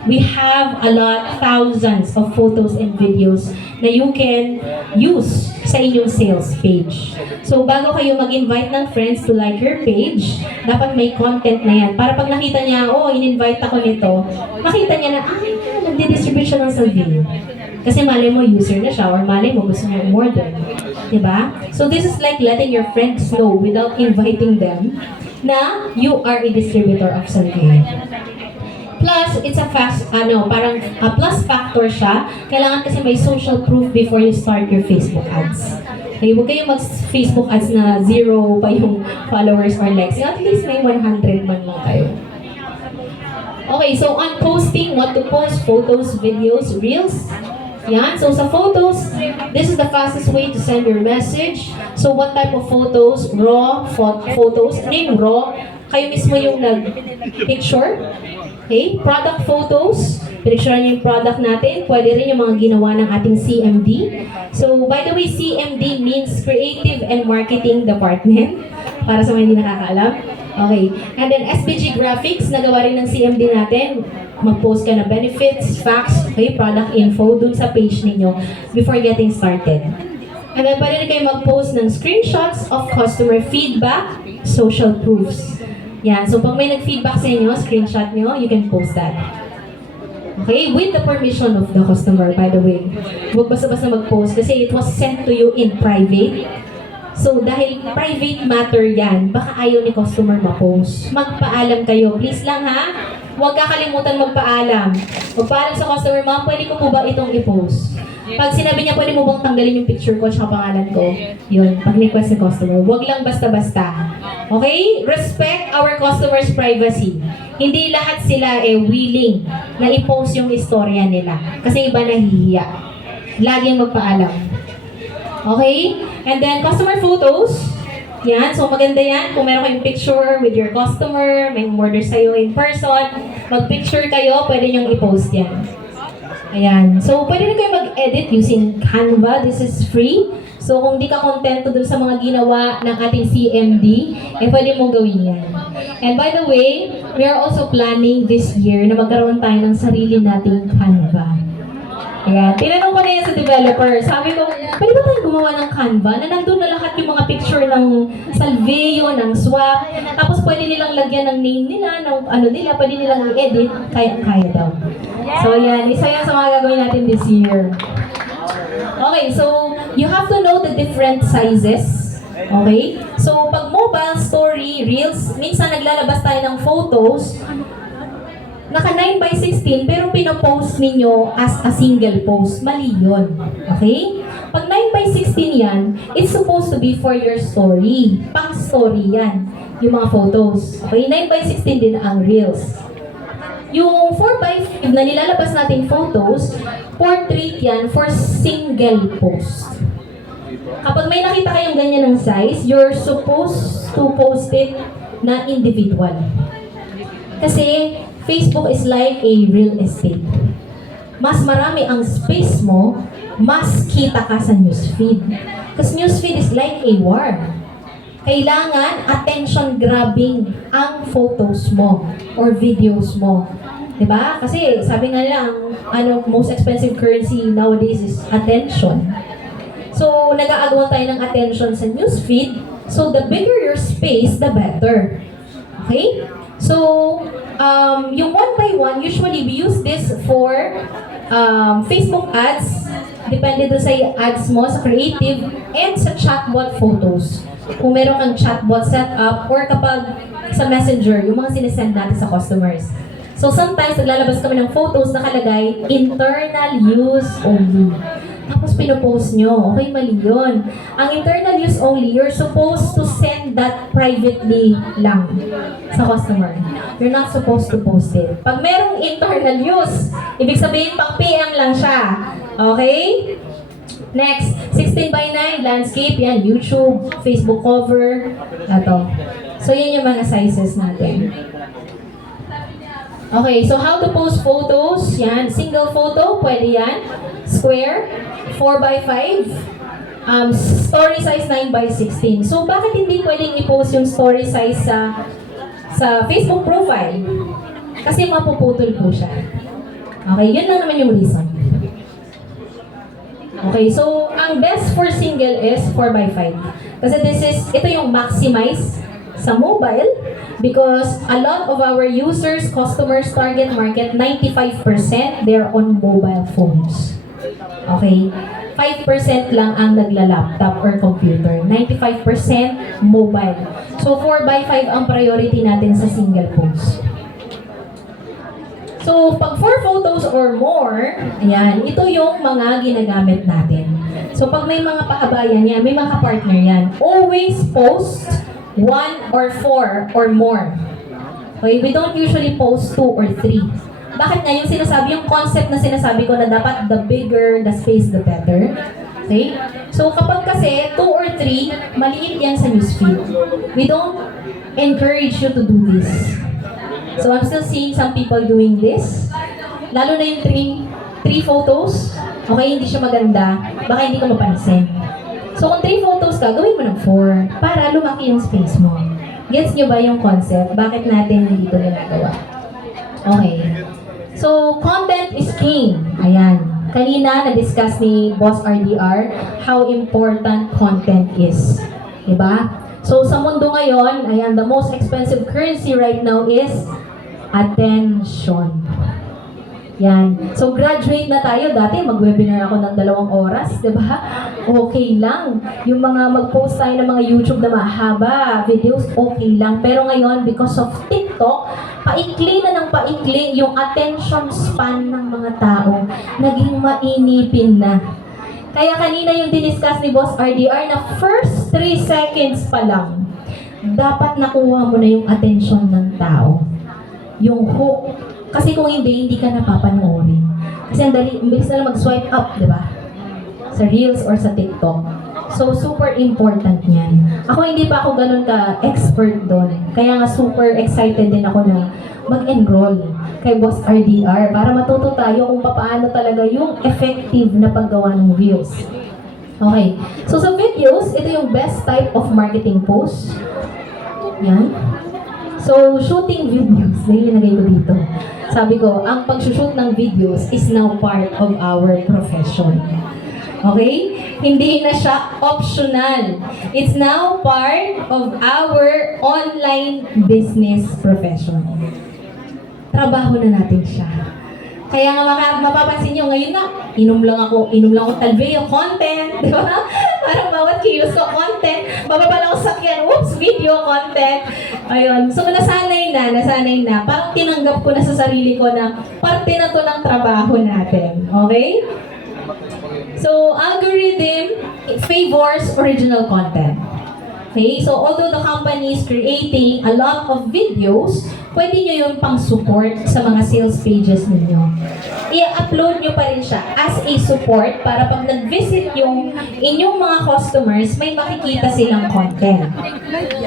We have a lot, thousands of photos and videos na you can use sa inyong sales page. So, bago kayo mag-invite ng friends to like your page, dapat may content na yan. Para pag nakita niya, in-invite ako nito, makita niya na, nagdi-distribute siya ng salvin. Kasi malay mo, user na siya, or malay mo, gusto niya umorder. Diba? So, this is like letting your friends know without inviting them na you are a distributor of salvin. Plus, it's a parang a plus factor siya. Kailangan kasi may social proof before you start your Facebook ads. Okay, huwag kayong mag-Facebook ads na 0 pa yung followers or likes. At least may 100 man lang kayo. Okay, so on posting, what to post? Photos, videos, reels. Yan. So sa photos, this is the fastest way to send your message. So what type of photos? Raw photos. Ano yung raw? Kayo mismo yung nag-picture. Okay, product photos. Pinicturean niyo yung product natin. Pwede rin yung mga ginawa ng ating CMD. So, by the way, CMD means Creative and Marketing Department. Para sa mga hindi nakakaalam. Okay. And then, SPG Graphics, nagawa rin ng CMD natin. Mag-post ka na benefits, facts, okay, product info dun sa page ninyo before getting started. And then, pwede rin kayo mag-post ng screenshots of customer feedback, social proofs. Yan. So, pag may nag-feedback sa inyo, screenshot nyo, you can post that. Okay? With the permission of the customer, by the way. Huwag basta-basta mag-post kasi it was sent to you in private. So, dahil private matter yan, baka ayaw ni customer ma-post. Magpaalam kayo. Please lang ha. Huwag kakalimutan magpaalam. Magpaalam sa customer, ma'am, pwede ko po ba itong i-post? Pag sinabi niya, pwede mo bang tanggalin yung picture ko at pangalan ko? Yun, pag-request ni customer. Huwag lang basta-basta. Okay? Respect our customer's privacy. Hindi lahat sila willing na i-post yung istorya nila. Kasi iba nahihiya. Laging magpaalam. Okay? And then, customer photos. Yan. So, maganda yan. Kung meron kayong picture with your customer, may order sa'yo in person, mag-picture kayo, pwede nyong i-post yan. Ayan. So, pwede rin kayo mag-edit using Canva. This is free. So, kung di ka kontento dun sa mga ginawa ng ating CMD, pwede mong gawin yan. And by the way, we are also planning this year na magkaroon tayo ng sarili nating Canva. Ayan. Tinanong ko na yan sa developer. Sabi ko, pwede ba tayong gumawa ng Canva na nandun na lahat yung mga picture ng Salveo, ng Swap, tapos pwede nilang lagyan ng name nila, ng ano nila, pwede nilang i-edit, kaya daw. So yan, isa yan sa mga gagawin natin this year. Okay, so you have to know the different sizes. Okay? So pag mobile, story, reels, minsan naglalabas tayo ng photos, naka 9:16 pero pinopost ninyo as a single post. Mali yun. Okay? Pag 9:16 yan, it's supposed to be for your story. Pang-story yan. Yung mga photos. Okay? 9:16 din ang reels. Yung 4:5 na nilalabas natin photos, portrait yan for single post. Kapag may nakita kayong ganyan ng size, you're supposed to post it na individual. Kasi Facebook is like a real estate. Mas marami ang space mo, mas kita ka sa newsfeed. Kasi newsfeed is like a war. Kailangan attention grabbing ang photos mo or videos mo. Diba? Kasi sabi nga nila, ang most expensive currency nowadays is attention. So, nag-aagawan tayo ng attention sa newsfeed. So, the bigger your space, the better. Okay? So, yung 1x1, usually we use this for Facebook ads, depende doon sa ads mo, sa creative, and sa chatbot photos. Kung meron kang chatbot setup, or kapag sa messenger, yung mga sinesend natin sa customers. So sometimes, naglalabas kami ng photos nakalagay, internal use only. Tapos pinopost nyo. Okay, mali yun. Ang internal use only, you're supposed to send that privately lang sa customer. You're not supposed to post it. Pag merong internal use, ibig sabihin pang PM lang siya. Okay? Next, 16:9, landscape, yan, YouTube, Facebook cover, ito. So, yan yung mga sizes natin. Okay, so how to post photos? Yan, single photo, pwede yan. Square, 4x5. Story size 9x16. So, bakit hindi pwedeng i-post yung story size sa Facebook profile? Kasi mapuputol po siya. Okay, yun lang naman yung reason. Okay, so, ang best for single is 4x5. Kasi ito yung maximize sa mobile because a lot of our users, customers, target market, 95% they're on mobile phones. Okay? 5% lang ang nagla-laptop or computer. 95% mobile. So 4x5 ang priority natin sa single post. So pag 4 photos or more, ayan, ito yung mga ginagamit natin. So pag may mga pahabayan yan, may mga partner yan. Always post 1 or 4 or more. Okay, we don't usually post 2 or 3. Bakit nga yung sinasabi, yung concept na sinasabi ko na dapat the bigger the space, the better. Okay? So kapag kasi 2 or 3, maliit yan sa newsfeed. We don't encourage you to do this. So I'm still seeing some people doing this. Lalo na yung 3 photos, okay, hindi siya maganda, baka hindi ka mapansin. So kung 3 photos ka, gawin mo ng 4 para lumaki yung space mo. Gets nyo ba yung concept? Bakit natin hindi ito ginagawa? Okay. So, content is king. Ayan. Kanina, na-discuss ni Boss RDR how important content is. Diba? So, sa mundo ngayon, ayan, the most expensive currency right now is attention. Yan. So, graduate na tayo. Dati, mag-webinar ako ng 2 oras, di ba? Okay lang. Yung mga mag-post tayo ng mga YouTube na mahaba, videos, okay lang. Pero ngayon, because of TikTok, paikli na ng paikli yung attention span ng mga tao. Naging mainipin na. Kaya kanina yung diniscuss ni Boss RDR na first 3 seconds pa lang, dapat nakuha mo na yung attention ng tao. Yung hook. Kasi kung hindi ka napapanoorin. Kasi ang bilis na lang mag-swipe up, di ba? Sa Reels or sa TikTok. So, super important yan. Ako hindi pa ako ganun ka-expert doon. Kaya nga super excited din ako na mag-enroll kay Boss RDR para matuto tayo kung paano talaga yung effective na paggawa ng Reels. Okay. So, sa videos, ito yung best type of marketing post. Yan. So, shooting videos, nilagay ko dito. Sabi ko, ang pag-shoot ng videos is now part of our profession. Okay? Hindi na siya optional. It's now part of our online business profession. Trabaho na natin siya. Kaya nga mapapansin nyo, ngayon na, inom lang ako Talveo content, di ba? Parang bawat kilos ko content, bababa lang ako sakyan, whoops, video content. Ayun, so nasanay na. Parang tinanggap ko na sa sarili ko na parte na to ng trabaho natin. Okay? So, algorithm favors original content. Okay? So, although the company is creating a lot of videos, pwede nyo yung pang-support sa mga sales pages ninyo. I-upload nyo pa rin siya as a support para pag nag-visit yung inyong mga customers, may makikita silang content.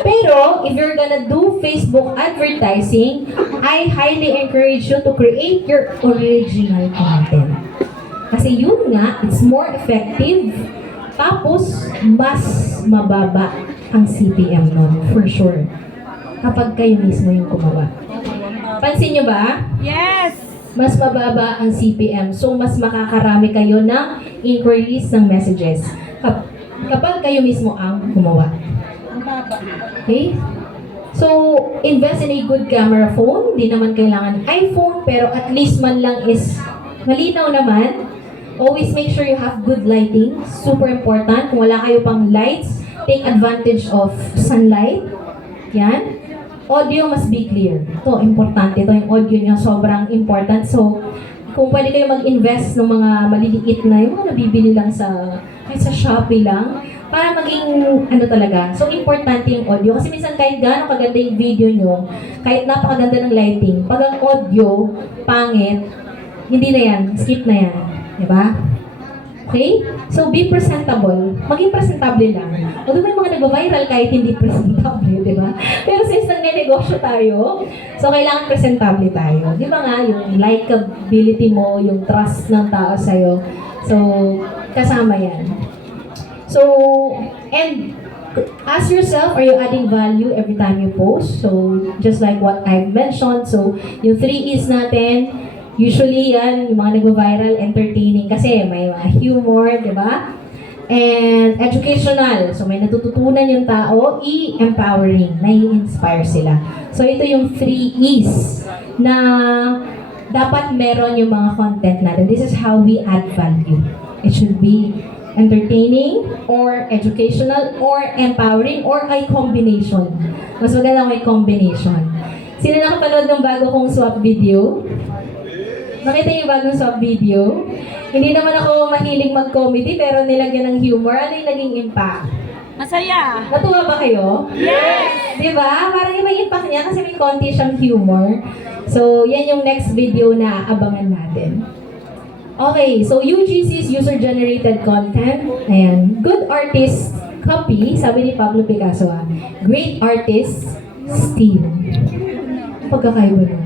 Pero, if you're gonna do Facebook advertising, I highly encourage you to create your original content. Kasi yun nga, it's more effective, tapos mas mababa ang CPM nun, for sure. Kapag kayo mismo yung gumawa. Pansin nyo ba? Yes! Mas mababa ang CPM. So, mas makakarami kayo ng inquiries ng messages. Kapag kayo mismo ang gumawa. Okay? So, invest in a good camera phone. Di naman kailangan iPhone, pero at least man lang is malinaw naman. Always make sure you have good lighting. Super important. Kung wala kayo pang lights, take advantage of sunlight. Yan. Audio must be clear. Ito, importante. Ito yung audio niya, sobrang important. So, kung pwede kayo mag-invest ng mga maliliit na, yung mga nabibili lang kahit sa Shopee lang, para maging, talaga. So, importante yung audio. Kasi minsan kahit gaano kaganda yung video nyo, kahit napakaganda ng lighting, pag ang audio, pangit, hindi na yan. Skip na yan. Diba? Okay? So, be presentable. Maging presentable lang. Although may mga nag-viral kahit hindi presentable, di ba? Pero since nagne-negosyo tayo, so kailangan presentable tayo. Di ba nga, yung likability mo, yung trust ng tao sa'yo. So, kasama yan. So, and ask yourself, are you adding value every time you post? So, just like what I've mentioned. So, yung 3 E's natin, usually yan, yung mga nag-viral, entertaining kasi may mga humor, di ba? And educational. So may natututunan yung tao, empowering, nai-inspire sila. So ito yung 3 E's na dapat meron yung mga content natin. This is how we add value. It should be entertaining, or educational, or empowering, or ay combination. Mas maganda may combination. Sino nakapanood ng bago kong swap video? Nakita niyo yung bagong swap video? Hindi naman ako mahilig mag-comedy, pero nilagyan ng humor. Ano yung naging impact? Masaya! Natuwa ba kayo? Yes! Diba? Parang iba yung impact niya kasi may konti siyang humor. So, yan yung next video na abangan natin. Okay, so UGC's user-generated content. Ayan. Good artist copy, sabi ni Pablo Picasso, great artist steal. Pagkakaiba nun.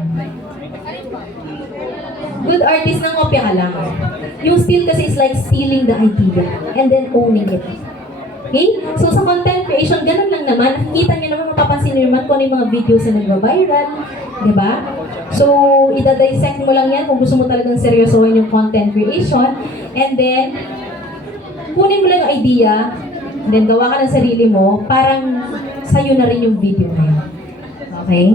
Good artist ng kopya ka lang. Yung steal kasi is like stealing the idea and then owning it. Okay? So sa content creation, ganun lang naman. Nakikita nyo naman, mapapansin nyo naman kung ano yung mga videos na nag-viral. Diba? So, ida-dissect mo lang yan kung gusto mo talagang seryosohin yung content creation. And then, kunin mo lang yung idea, and then gawa ka ng sarili mo, parang sa'yo na rin yung video na yun. Okay?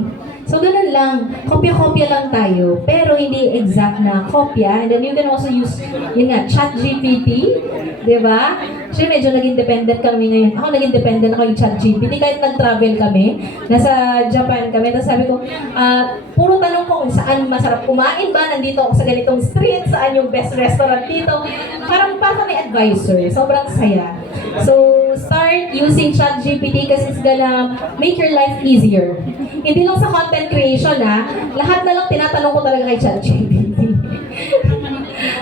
So, ganun lang. Kopya-kopya lang tayo. Pero hindi exact na kopya. And then you can also use, yun nga, ChatGPT. Diba? Kasi medyo naging dependent kami ngayon. Ako naging dependent ako yung ChatGPT. Kahit nag-travel kami, nasa Japan kami. Tapos sabi ko, puro tanong ko kung saan masarap kumain ba? Nandito ako sa ganitong street. Saan yung best restaurant dito? Parang may advisor. Sobrang saya. So, start using ChatGPT kasi it's gonna make your life easier. Hindi lang sa content creation lahat na lang tinatanong ko talaga kay ChatGPT.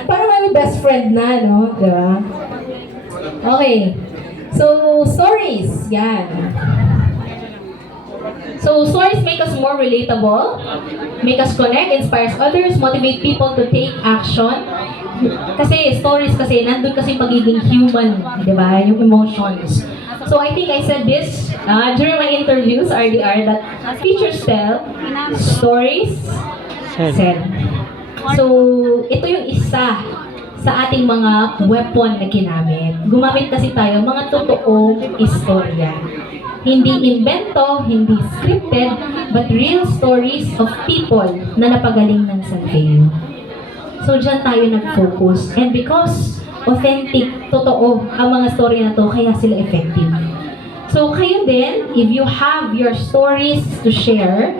Parang may best friend na, no? Diba? Okay. So, stories. Yan. So, stories make us more relatable, make us connect, inspires others, motivate people to take action. Kasi stories kasi, nandun kasi pagiging human, di ba? Yung emotions. So, I think I said this during my interviews, RDR, that features tell, stories sell. So, ito yung isa sa ating mga weapon na ginamit. Gumamit kasi tayo mga totoong istorya. Hindi invento, hindi scripted, but real stories of people na napagaling ng Salveo. So, dyan tayo nag-focus. And because authentic, totoo ang mga story na to, kaya sila effective. So, kayo din, if you have your stories to share,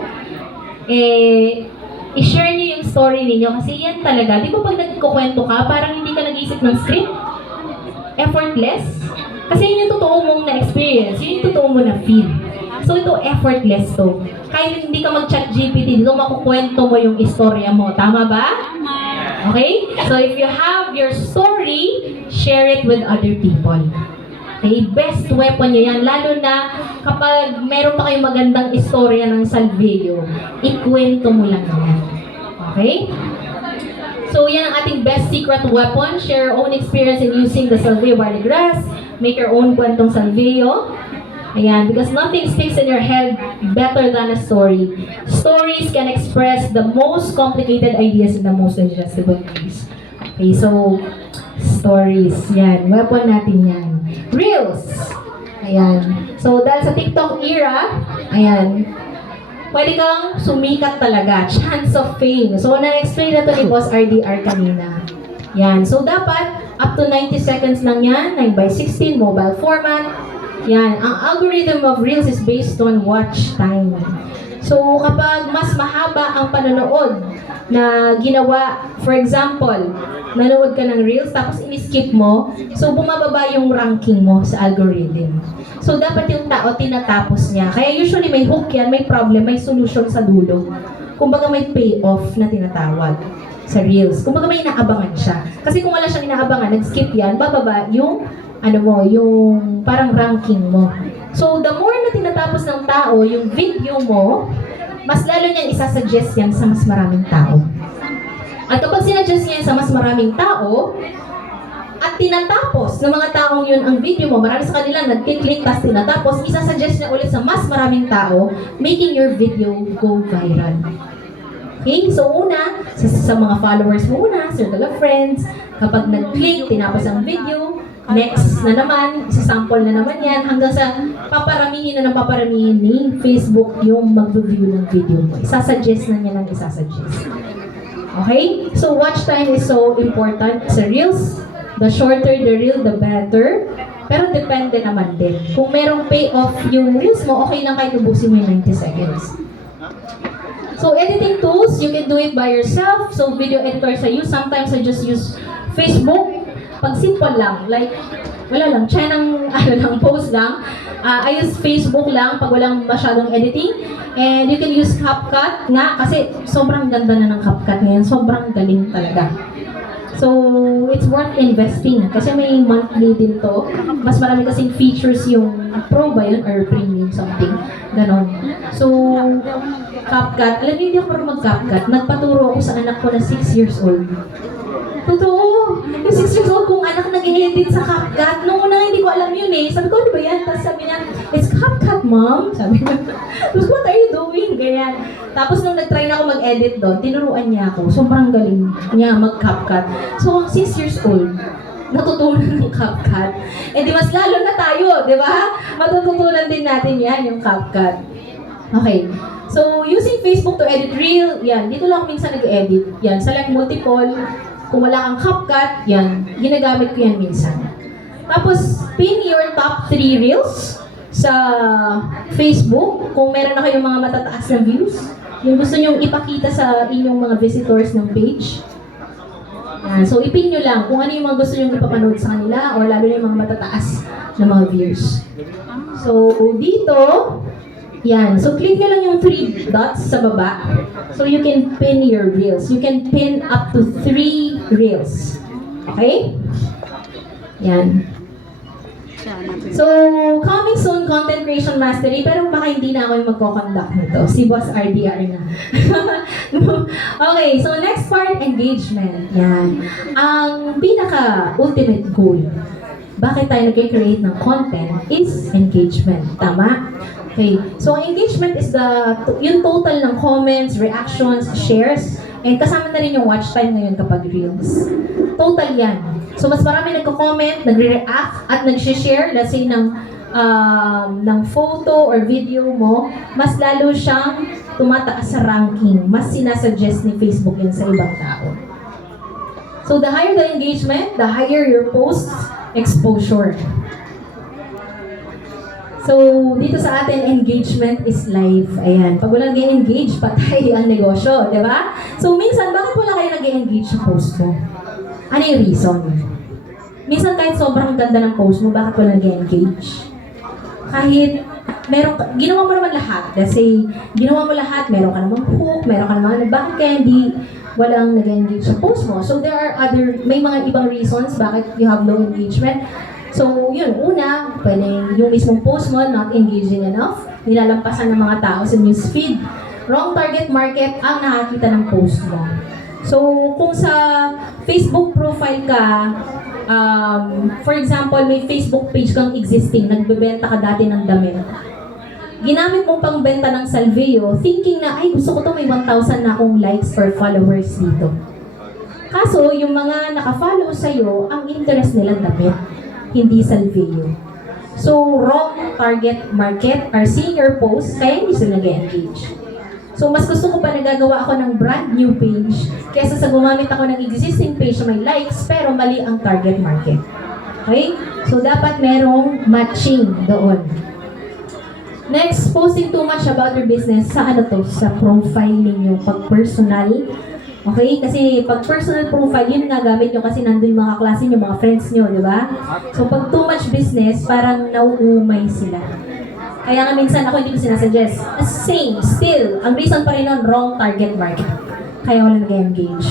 i-share niyo yung story ninyo kasi yan talaga. Di ba pag nagkukwento ka, parang hindi ka nag-iisip ng script? Effortless? Kasi yun yung totoo mong na-experience, yun yung totoo mo na-feel. So ito, effortless to. Kahit hindi ka mag-chat GPT, dito makukwento mo yung istorya mo. Tama ba? Okay? So if you have your story, share it with other people. Okay? Best weapon nyo yan. Lalo na kapag meron pa kayong magandang istorya ng Salveo, ikwento mo lang yan. Okay? So yan ang ating best secret weapon. Share your own experience in using the Salveo barley grass. Make your own kwentong Salveo. Ayan, because nothing sticks in your head better than a story. Stories can express the most complicated ideas in the most digestible ways. Okay, so, stories. Yan, weapon natin yan. Reels. Ayan. So, dahil sa TikTok era, ayan, pwede kang sumikat talaga. Chance of fame. So, na-explain na to ni Boss RDR kanina. Yan. So, dapat up to 90 seconds lang yan. 9:16, mobile format. Yan. Ang algorithm of Reels is based on watch time. So, kapag mas mahaba ang panonood na ginawa, for example, nanood ka ng Reels, tapos in-skip mo, so bumababa yung ranking mo sa algorithm. So, dapat yung tao tinatapos niya. Kaya usually may hook yan, may problem, may solution sa dulo. Kumbaga may payoff na tinatawag sa Reels. Kumbaga may inaabangan siya. Kasi kung wala siyang inaabangan, nag-skip yan, bababa yung, yung parang ranking mo. So, the more na tinatapos ng tao yung video mo, mas lalo niyang isasuggest yan sa mas maraming tao. At kapag sinuggest niya sa mas maraming tao, at tinatapos ng mga taong yun ang video mo, marami sa kanila nag-click, tapos tinatapos, isasuggest niya ulit sa mas maraming tao, making your video go viral. Okay? So, una, sa mga followers mo una, circle of friends, kapag nag-click, tinapos ang video, next na naman, isasample na naman yan, hanggang sa paparamihin na ng paparamihin ni Facebook yung mag-review ng video mo. Isasuggest na niya ng isasuggest. Okay? So, watch time is so important sa Reels. The shorter the reel, the better. Pero depende naman din. Kung merong payoff yung Reels mo, okay lang kahit ubusin mo yung 90 seconds. So, editing tools, you can do it by yourself. So, video editors I use. Sometimes I just use Facebook. Pag simple lang, like, wala lang, post lang. I use Facebook lang pag walang masyadong editing. And you can use CapCut nga, kasi sobrang ganda na ng CapCut ngayon. Sobrang galing talaga. So, it's worth investing. Kasi may monthly din to. Mas marami kasing features yung pro ba yun or premium something. Ganon. So, CapCut. Alam niyo, hindi ako parang mag-CapCut. Nagpaturo ako sa anak ko na 6 years old. Totoo. Yung 6 years old kong anak nag-edit sa CapCut. Noong una hindi ko alam yun eh. Sabi ko, ano ba yan? Tapos sabi niya, it's CapCut, mom. Sabi niya, tapos what are you doing? Ganyan. Tapos nung nag-try na ako mag-edit doon, tinuruan niya ako. Sobrang galing niya mag-CapCut. So, 6 years old, natutunan ng CapCut. Eh di mas lalo na tayo, di ba? Matututunan din natin yan, yung CapCut. Okay. So, using Facebook to edit reel, yan, dito lang ako minsan nag-edit. Yan, select multiple. Kung wala kang CapCut, yan, ginagamit ko yan minsan. Tapos, pin your top 3 reels sa Facebook. Kung meron na kayong mga matataas na views, yung gusto nyong ipakita sa inyong mga visitors ng page. Yan, so, ipin nyo lang kung ano yung mga gusto nyong ipapanood sa kanila or lalo na yung mga matataas na mga views. So, dito, yan. So, click nyo lang yung 3 dots sa baba. So, you can pin your reels. You can pin up to 3 reels. Okay? Yan. So, coming soon, Content Creation Mastery. Pero baka hindi na ako yung magko-conduct nito. Si Boss RDR na. Okay, so next part, engagement. Yan. Ang pinaka-ultimate goal, bakit tayo nag-create ng content is engagement. Tama? Okay. So, ang engagement is yung total ng comments, reactions, shares, and kasama na rin yung watch time ngayon kapag reels. Total yan. So, mas marami nagko-comment, nagre-react, at nag-share, let's say, ng photo or video mo, mas lalo siyang tumataas sa ranking. Mas sinasuggest ni Facebook yun sa ibang tao. So, the higher the engagement, the higher your post exposure. So, dito sa atin, engagement is life. Ayan. Pag walang nag-engage, patay ang negosyo. Di ba? So, minsan, bakit wala kayo nag-engage sa post mo? Ano yung reason? Minsan, kahit sobrang ganda ng post mo, bakit wala nag-engage? Kahit ginawa mo naman lahat. Kasi, ginawa mo lahat, meron ka namang hook, meron ka namang, bakit kaya hindi walang nag-engage sa post mo? So, may mga ibang reasons bakit you have low engagement. So, yun, una, pwede yung mismong post mo, not engaging enough, nilalampasan ng mga tao sa newsfeed. Wrong target market ang nakakita ng post mo. So, kung sa Facebook profile ka, for example, may Facebook page kang existing, nagbebenta ka dati ng damit. Ginamit mong pangbenta ng Salveo, thinking na, ay, gusto ko to may 1,000 na akong likes or followers dito. Kaso, yung mga nakafollow sa'yo, ang interest nila damit, hindi Salveo. So, wrong target market are seeing your post, kaya hindi sila nag-engage. So, mas gusto ko pa nagagawa ako ng brand new page kaysa sa gumamit ako ng existing page na may likes pero mali ang target market. Okay? So, dapat merong matching doon. Next, posting too much about your business. Sa ano to? Sa profile ninyo. Pag personal. Okay? Kasi pag personal profile, yun nga gamit nyo kasi nandun yung mga klase nyo, mga friends nyo, di ba? So, pag too much business, parang nauumay sila. Kaya nga minsan ako hindi ko sinasuggest. Same, still, ang reason pa rin nun, wrong target market. Kaya wala nag-engage.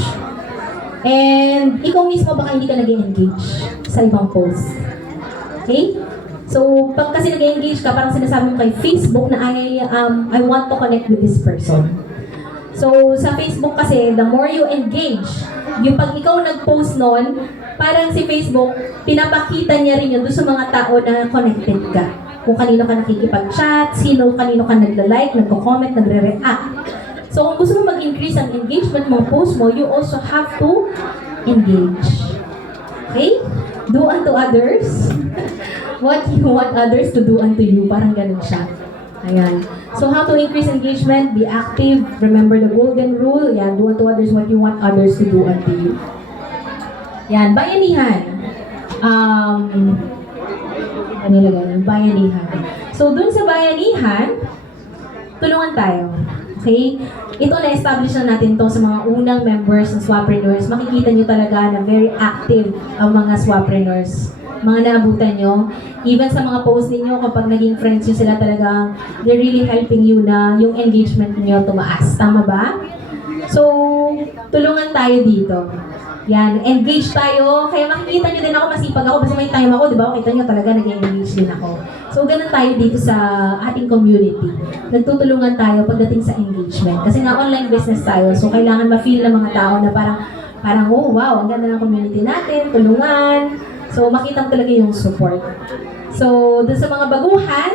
And ikaw mismo baka hindi ka nag-engage sa ibang post. Okay? So, pag kasi nag-engage ka, parang sinasabi mo kay Facebook na I want to connect with this person. So, sa Facebook kasi, the more you engage, yung pag ikaw nag-post nun, parang si Facebook, pinapakita niya rin yun doon sa mga tao na connected ka. Kung kanino ka nakikipag-chat, kanino ka nagla-like, nagko-comment, nagre-react. So, kung gusto mo mag-increase ang engagement mo, post mo, you also have to engage. Okay? Do unto others what you want others to do unto you. Parang ganun siya. Ayan. So, how to increase engagement? Be active. Remember the golden rule. Yan. Do unto others what you want others to do unto you. Yan. Bayanihan. Ano lang, bayanihan. So, dun sa bayanihan, tulungan tayo. Okay? Ito na-establish na natin to sa mga unang members ng Swappreneurs. Makikita nyo talaga na very active ang mga Swappreneurs. Mga naabutan nyo. Even sa mga post ninyo, kapag naging friends nyo sila talaga, they're really helping you na yung engagement nyo tumaas. Tama ba? So, tulungan tayo dito. Yan, engage tayo. Kaya makikita nyo din ako, masipag ako kasi may time ako, di ba? Kita nyo talaga nag-engage din ako. So, ganun tayo dito sa ating community. Nagtutulungan tayo pagdating sa engagement. Kasi nga online business tayo, so kailangan ma-feel ng mga tao na parang oh wow, ang ganda ng community natin, tulungan. So, makita talaga yung support. So, dun sa mga baguhan,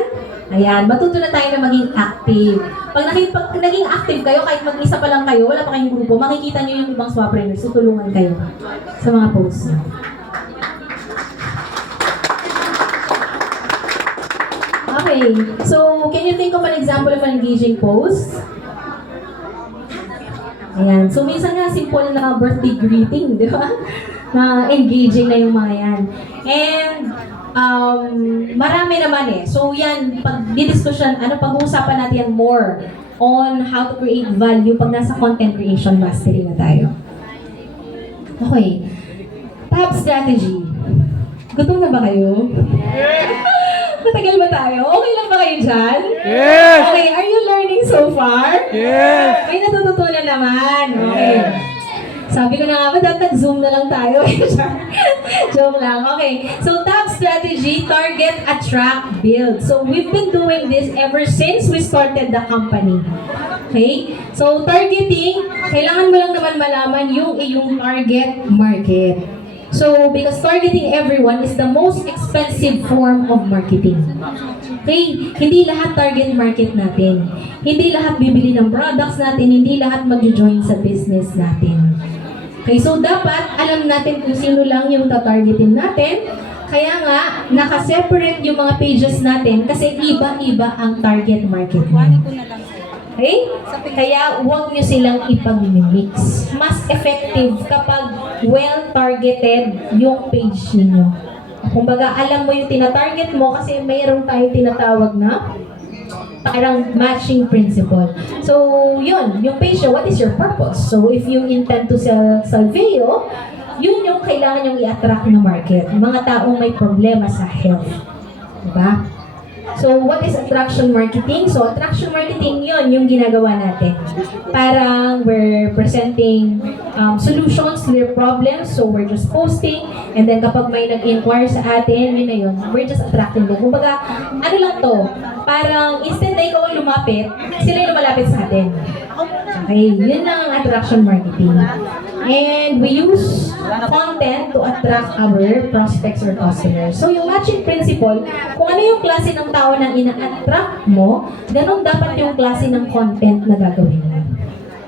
ayan, matuto na tayo na maging active. Pag naging active kayo, kahit mag-isa pa lang kayo, wala pa kayong grupo, makikita nyo yung ibang Swappreneurs, so tulungan kayo sa mga posts nyo. Okay, Okay, so can you think of an example of an engaging post? Ayan. So, minsan nga, simple na birthday greeting, di ba? Na engaging na yung mga yan. And, marami naman eh. So, yan, pag didiskusyon, pag-uusapan natin yan more on how to create value pag nasa content creation mastery na tayo. Okay. Tab strategy. Gutom na ba kayo? Matagal ba tayo? Okay lang ba kayo dyan? Yes! Okay, are you learning so far? Yes! May natututunan naman. Okay. Sabi ko na nga ba, dapat nag-zoom na lang tayo. Joke lang. Okay. So, top strategy, target, attract, build. So, we've been doing this ever since we started the company. Okay? So, targeting, kailangan mo lang naman malaman yung iyong target market. So, because targeting everyone is the most expensive form of marketing. Okay? Hindi lahat target market natin. Hindi lahat bibili ng products natin. Hindi lahat mag-join sa business natin. Okay? So, dapat alam natin kung sino lang yung tatargetin natin. Kaya nga, nakaseparate yung mga pages natin kasi iba-iba ang target market natin. Okay? Kaya huwag nyo silang ipag-mix. Mas effective kapag well-targeted yung page ninyo. Kumbaga, alam mo yung tinatarget mo kasi mayroong tayong tinatawag na parang matching principle. So, yun. Yung page nyo, what is your purpose? So, if you intend to sell Salveo, yun yung kailangan yung i-attract na market. Mga taong may problema sa health. Diba? So, what is attraction marketing? So, attraction marketing, yun yung ginagawa natin. Parang we're presenting solutions to their problems. So, we're just posting. And then, kapag may nag-inquire sa atin, yun na yun. We're just attracting them. Kumbaga, ano lang to? Parang, instead na ikaw ang lumapit, sila yung lumalapit sa atin. Okay, yun ang attraction marketing. And we use content to attract our prospects or customers. So yung matching principle, kung ano yung klase ng tao na ina-attract mo, ganun dapat yung klase ng content na gagawin mo.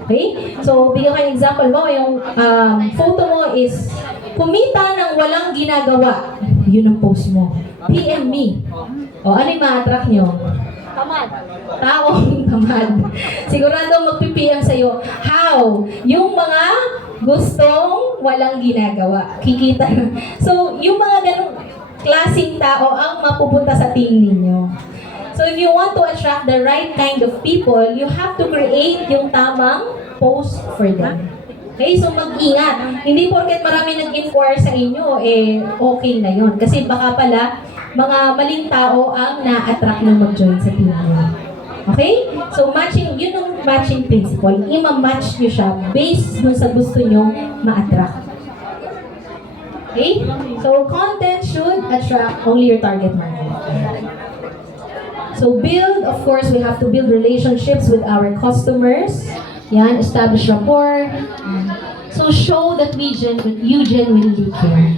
Okay? So, bigyan ko yung example mo, yung photo mo is kumita ng walang ginagawa. Yun ang post mo. PM me. O, ano yung ma-attract nyo? Tamad. Taong tamad. Sigurado magpi-PM sa'yo. How? Yung mga gustong walang ginagawa. Kikita. So, yung mga ganong klaseng tao ang mapupunta sa team ninyo. So, if you want to attract the right kind of people, you have to create yung tamang post for them. Okay? So, mag-ingat. Hindi porket marami nag-inquire sa inyo, okay na yon. Kasi baka pala, mga maling tao ang na-attract na mag-join sa team nyo. Okay? So, matching, yun ang matching principle. Ima-match nyo siya based dun sa gusto nyo ma-attract. Okay? So, content should attract only your target market. So, build, of course, we have to build relationships with our customers. Yan, establish rapport. So, show that you genuinely care.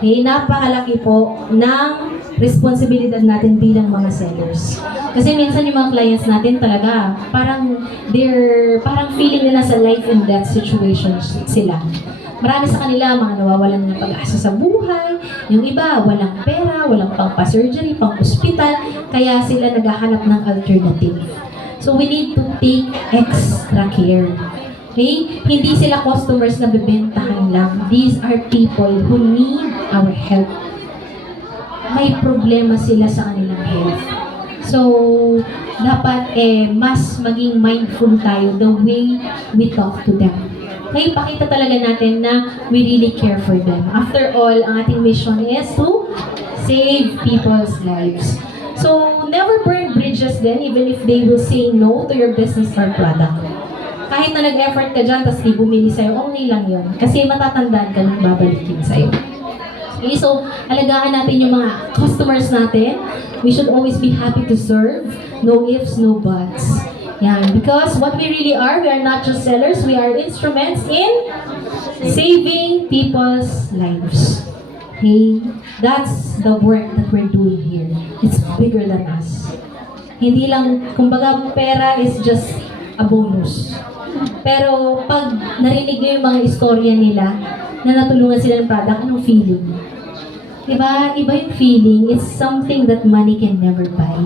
Okay? Napakalaki po ng responsibilidad natin bilang mga sellers. Kasi minsan yung mga clients natin talaga, parang feeling nila sa life and death situation sila. Marami sa kanila, mga nawawalan ng pag-asa sa buhay. Yung iba, walang pera, walang pang-surgery, pang-hospital, kaya sila naghahanap ng alternative. So we need to take extra care. Okay? Hindi sila customers na bebentahan lang. These are people who need our help. May problema sila sa kanilang health. So, dapat mas maging mindful tayo the way we talk to them. Okay, pakita talaga natin na we really care for them. After all, ang ating mission is to save people's lives. So, never burn bridges then, even if they will say no to your business or product. Kahit na nag-effort ka dyan, tapos di bumili sa'yo, okay lang yun. Kasi matatandaan ka nang babalikin sa'yo. Okay, so, alagaan natin yung mga customers natin. We should always be happy to serve. No ifs, no buts. Yan. Because what we really are, we are not just sellers, we are instruments in saving people's lives. Okay? That's the work that we're doing here. It's bigger than us. Hindi lang, kumbaga, pera is just a bonus. Pero pag narinig nyo yung mga istorya nila, na natulungan sila ng product, anong feeling? Diba? Iba yung feeling. It's something that money can never buy.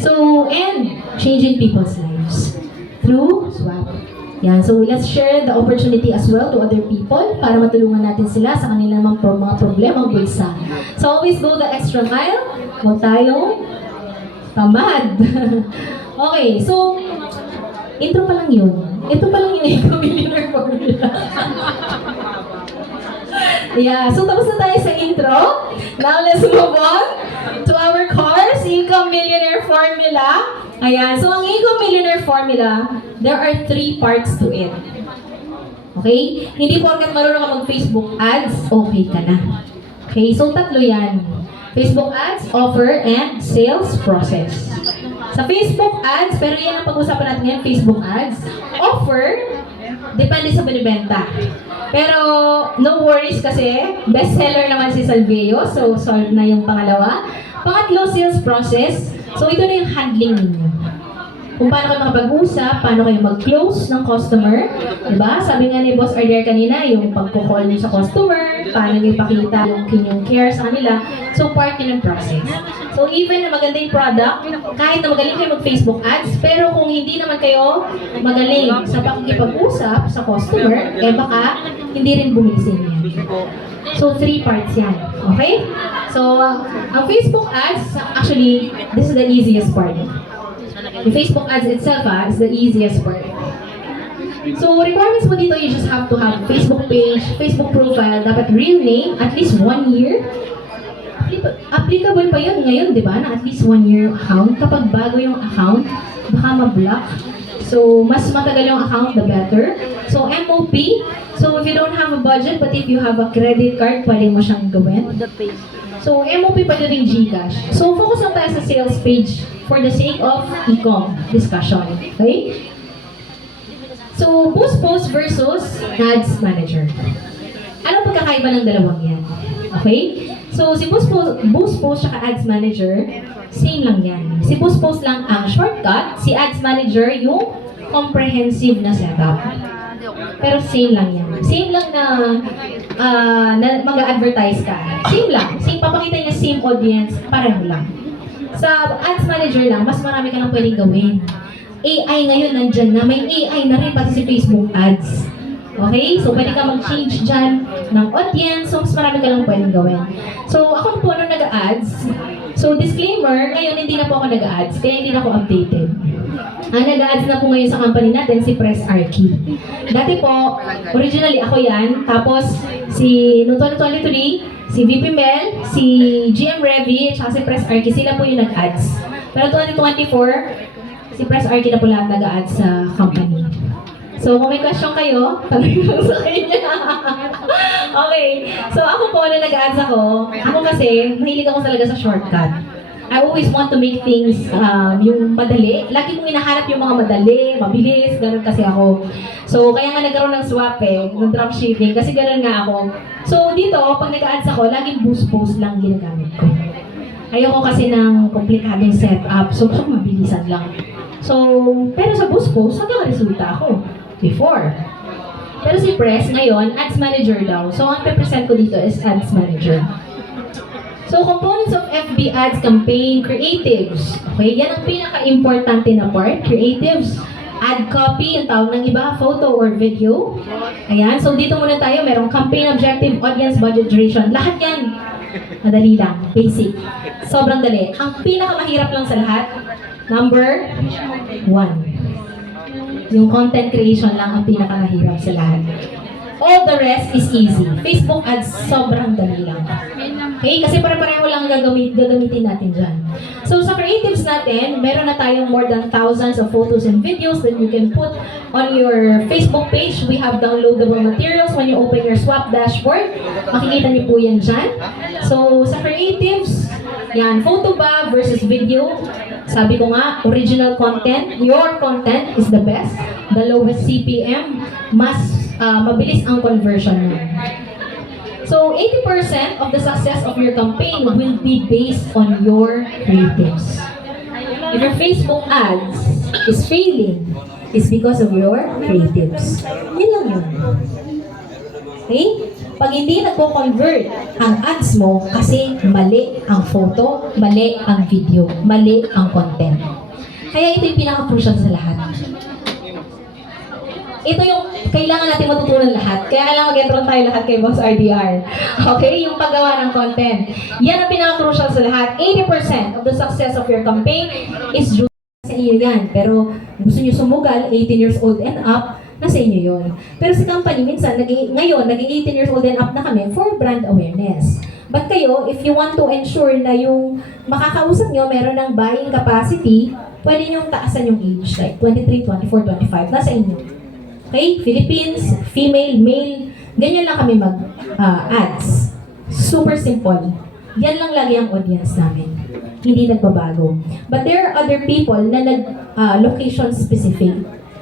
So, and changing people's lives through swap. Yan, so let's share the opportunity as well to other people para matulungan natin sila sa kanilang mga problemang bulsa. So always go the extra mile, huwag tayong tamad. Okay, so intro pa lang yun. Ito pa lang yung Eco Millionaire Formula. Yeah, so tapos na tayo sa intro. Now let's move on to our course, Eco Millionaire Formula. Ayan, so ang Eco Millionaire Formula, there are 3 parts to it. Okay? Hindi porkat marunong ka mag-Facebook ads, okay ka na. Okay, so 3 yan. Facebook ads, offer, and sales process. Sa Facebook ads, pero yan ang pag-usapan natin ngayon, Facebook ads. Offer, depende sa binibenta. Pero no worries kasi, bestseller naman si Salveo, so solve na yung pangalawa. Pangatlo, sales process. So ito na yung handling ninyo. Kung paano kayo makapag-usap, paano kayo mag-close ng customer. Diba? Sabi nga ni Boss Arder kanina, yung pagko-call niyo sa customer, paano niyo ipakita yung inyong care sa kanila. So part yun ng process. So even na maganda yung product, kahit na magaling kayo mag-Facebook ads, pero kung hindi naman kayo magaling sa pakikipag-usap sa customer, eh baka hindi rin bumisin yan. So 3 parts yan. Okay? So ang Facebook ads, actually, this is the easiest part. The Facebook ads itself is the easiest part. So requirements mo dito, you just have to have Facebook page, Facebook profile, dapat real name, at least 1 year. Applicable pa yun ngayon, di ba? Na at least 1 year account. Kapag bago yung account, baka ma-block. So, mas matagal yung account, the better. So, MOP. So, if you don't have a budget, but if you have a credit card, pwede mo siyang gawin. So, MOP pwede rin GCash. So, focus lang tayo sa sales page for the sake of e-com discussion. Okay? So, Boost Post versus Ads Manager. Ano pagkakaiba ng dalawang yan? Okay? So, si Boost Post at Ads Manager, same lang yan. Si Boost Post lang ang shortcut, si Ads Manager yung comprehensive na setup. Pero same lang yan. Same lang na mag-advertise ka. Same lang. Same, papakita niya same audience, pareho lang. Sa Ads Manager lang, mas marami ka lang pwedeng gawin. AI ngayon nandyan na. May AI na rin pati si Facebook Ads. Okay? So, pwede ka mag-change dyan ng audience. So, mas marami ka lang pwedeng gawin. So, ako po nung nag-ads. So, disclaimer, ngayon hindi na po ako nag-ads. Kaya hindi na ako updated. Ang nag-ads na po ngayon sa company natin, si Press Archie. Dati po, originally ako yan. Tapos, noong 2023, si VP Mel, si GM Revy, at si Press Archie, sila po yung nag-ads. Pero 2024, si Press Archie na po lahat nag-ads sa company. So, kung may question kayo, tanong lang sa kanya. Okay. So, ako po, na nag-ads ako kasi, mahilig ako talaga sa shortcut. I always want to make things yung madali. Lagi kong hinahanap yung mga madali, mabilis, ganun kasi ako. So, kaya nga nagkaroon ng swap ng dropshipping, kasi ganun nga ako. So, dito, pag nag-ads ako, laging boost post lang ginagamit ko. Ayoko kasi ng komplikadong setup, so mabilisan lang. So, pero sa boost post, nagkakaresulta ako. Before. Pero si Press, ngayon, Ads Manager daw. So, ang pe-present ko dito is Ads Manager. So, components of FB Ads campaign, creatives. Okay, yan ang pinaka-importante na part. Creatives, ad copy, yung tawag ng iba, photo or video. Ayan, so dito muna tayo, merong campaign objective, audience, budget, duration. Lahat yan, madali lang, basic. Sobrang dali. Ang pinaka-mahirap lang sa lahat, number 1. Yung content creation lang ang pinakamahirap sa lahat. All the rest is easy. Facebook ads, sobrang dali lang. Okay? Kasi pare-pareho lang gagamitin natin dyan. So, sa creatives natin, meron na tayong more than thousands of photos and videos that you can put on your Facebook page. We have downloadable materials. When you open your swap dashboard, makikita niyo po yan dyan. So, sa creatives, yan, photo ba versus video? Sabi ko nga, original content, your content is the best. The lowest CPM, mas mabilis ang conversion mo. So, 80% of the success of your campaign will be based on your creatives. If your Facebook ads is failing, it's because of your creatives. Yun lang yun. Okay? Pag hindi nagko-convert ang ads mo kasi mali ang photo, mali ang video, mali ang content. Kaya ito yung pinaka-crucial sa lahat. Ito yung kailangan natin matutunan lahat. Kaya kailangan mag-enroll tayo lahat kay Boss RDR. Okay? Yung paggawa ng content. Yan ang pinaka-crucial sa lahat. 80% of the success of your campaign is due sa iyo yan. Pero gusto nyo sumugal, 18 years old and up, nasa inyo yun. Pero si company, minsan, ngayon, naging 18 years old and up na kami for brand awareness. But kayo, if you want to ensure na yung makakausap nyo meron ng buying capacity, pwede nyo taasan yung age, like 23, 24, 25, nasa inyo. Okay? Philippines, female, male, ganyan lang kami mag-ads. Super simple. Yan lang lagi ang audience namin. Hindi nagbabago. But there are other people na location specific.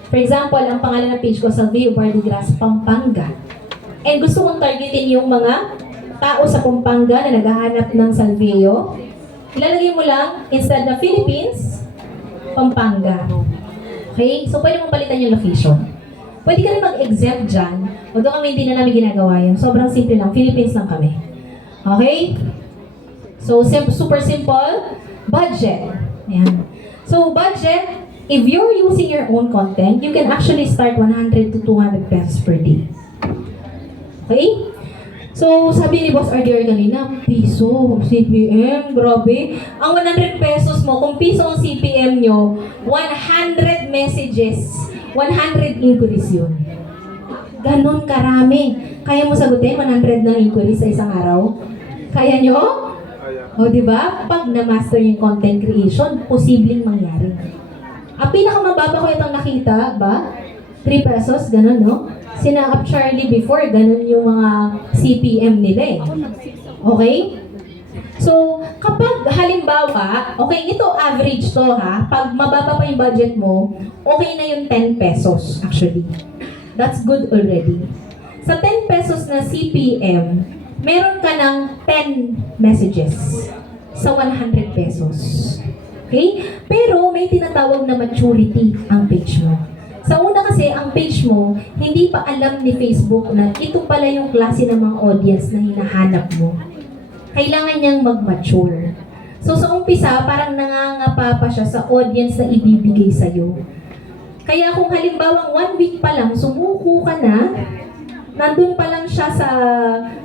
For example, ang pangalan ng page ko, Salveo Bardigras, Pampanga. And gusto kong targetin yung mga tao sa Pampanga na naghahanap ng Salveo. Ilalagay mo lang, instead na Philippines, Pampanga. Okay? So, pwede mong palitan yung location. Pwede ka rin mag-exempt dyan. Although kami hindi na namin ginagawa yun. Sobrang simple lang. Philippines lang kami. Okay? So, super simple. Budget. Ayan. So, budget, if you're using your own content, you can actually start 100 to 200 pesos per day. Okay? So, sabi ni Boss RDR kanina, piso, CPM, grabe. Ang 100 pesos mo, kung piso ang CPM nyo, 100 messages, 100 inquiries yun. Ganon karami. Kaya mo sagutin 100 na inquiries sa isang araw? Kaya nyo? O, di ba? Pag na-master yung content creation, posibleng mangyari. Ang pinakamababa ko itong nakita, ba? 3 pesos, ganun, no? Sina Up Charlie before, ganun yung mga CPM nila eh. Okay? So, kapag halimbawa, okay, ito average to ha, pag mababa pa yung budget mo, okay na yung 10 pesos actually. That's good already. Sa 10 pesos na CPM, meron ka ng 10 messages sa 100 pesos. Okay? Pero may tinatawag na maturity ang page mo. Sa una kasi, ang page mo, hindi pa alam ni Facebook na ito pala yung klase ng mga audience na hinahanap mo. Kailangan niyang mag-mature. So sa umpisa, parang nangangapa pa siya sa audience na ibibigay sa'yo. Kaya kung halimbawa 1 week pa lang, sumuko ka na, nandun pa lang siya sa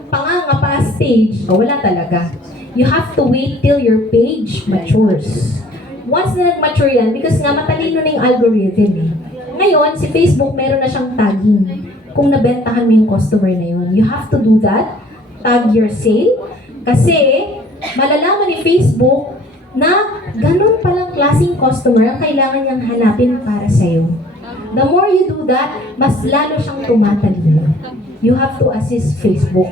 pangangapa stage, wala talaga. You have to wait till your page matures. Once na nag-mature yan, because nga matalino na yung algorithm eh. Ngayon, si Facebook, meron na siyang tagging. Kung nabentahan mo yung customer na yun, you have to do that. Tag your sale. Kasi, malalaman ni Facebook na ganun palang klaseng customer ang kailangan niyang hanapin para sa'yo. The more you do that, mas lalo siyang tumatalino. You have to assist Facebook.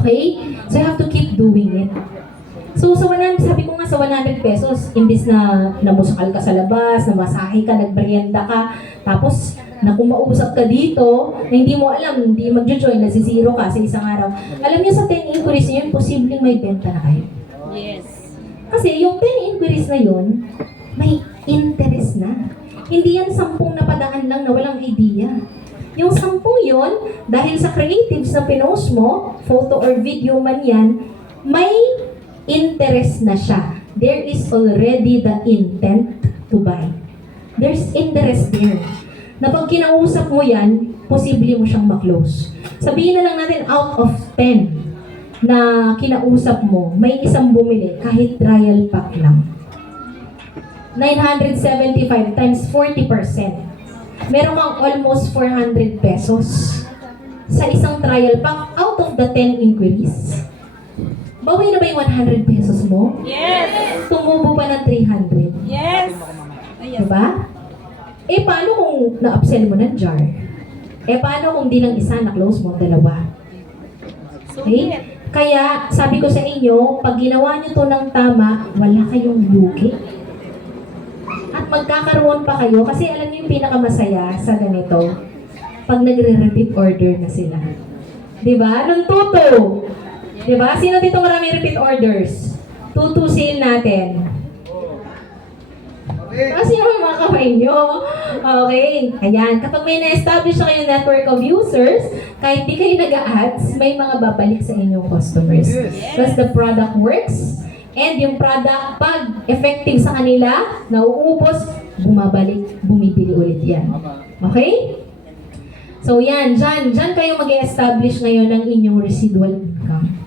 Okay? So, you have to keep doing it. So, sabi ko nga sa 100 pesos, imbis na namusakal ka sa labas, namasahe ka, nagmerienda ka, tapos na kung mausap ka dito, na hindi mo alam, hindi magjo-join, nasisiro ka sa isang araw. Alam niyo sa 10 inquiries niyo, posibleng may benta na kayo. Yes. Kasi yung 10 inquiries na yun, may interest na. Hindi yan 10 napadaan lang na walang idea. Yung 10 yun, dahil sa creatives na pinost mo, photo or video man yan, may interest na siya. There is already the intent to buy. There's interest there. Na pag kinausap mo yan, posible mo siyang ma-close. Sabihin na lang natin out of 10 na kinausap mo, may isang bumili kahit trial pack lang. 975 times 40%. Meron kang almost 400 pesos sa isang trial pack out of the 10 inquiries. Bawi na ba yung 100 pesos mo? Yes. Tumubo pa ng 300. Yes. Diba? Eh, paano kung na-upsell mo ng jar? Eh, paano kung di lang isa, na-close mo, dalawa? Okay? Kaya, sabi ko sa inyo, pag ginawa nyo to ng tama, wala kayong lugi. At magkakaroon pa kayo, kasi alam niyo yung pinakamasaya sa ganito, pag nagre-repeat order na sila. Diba? Nung tuto. Diba? Sino dito marami repeat orders? Tutu sale natin. Kasi yung mga kamay nyo. Okay. Ayan. Kapag may na-establish na kayong network of users, kahit di kayo nag-ads, may mga babalik sa inyong customers. Because the product works, and yung product, pag effective sa kanila, nauubos, bumabalik, bumibili ulit yan. Okay? So yan, dyan kayo mag-establish ngayon ng inyong residual income.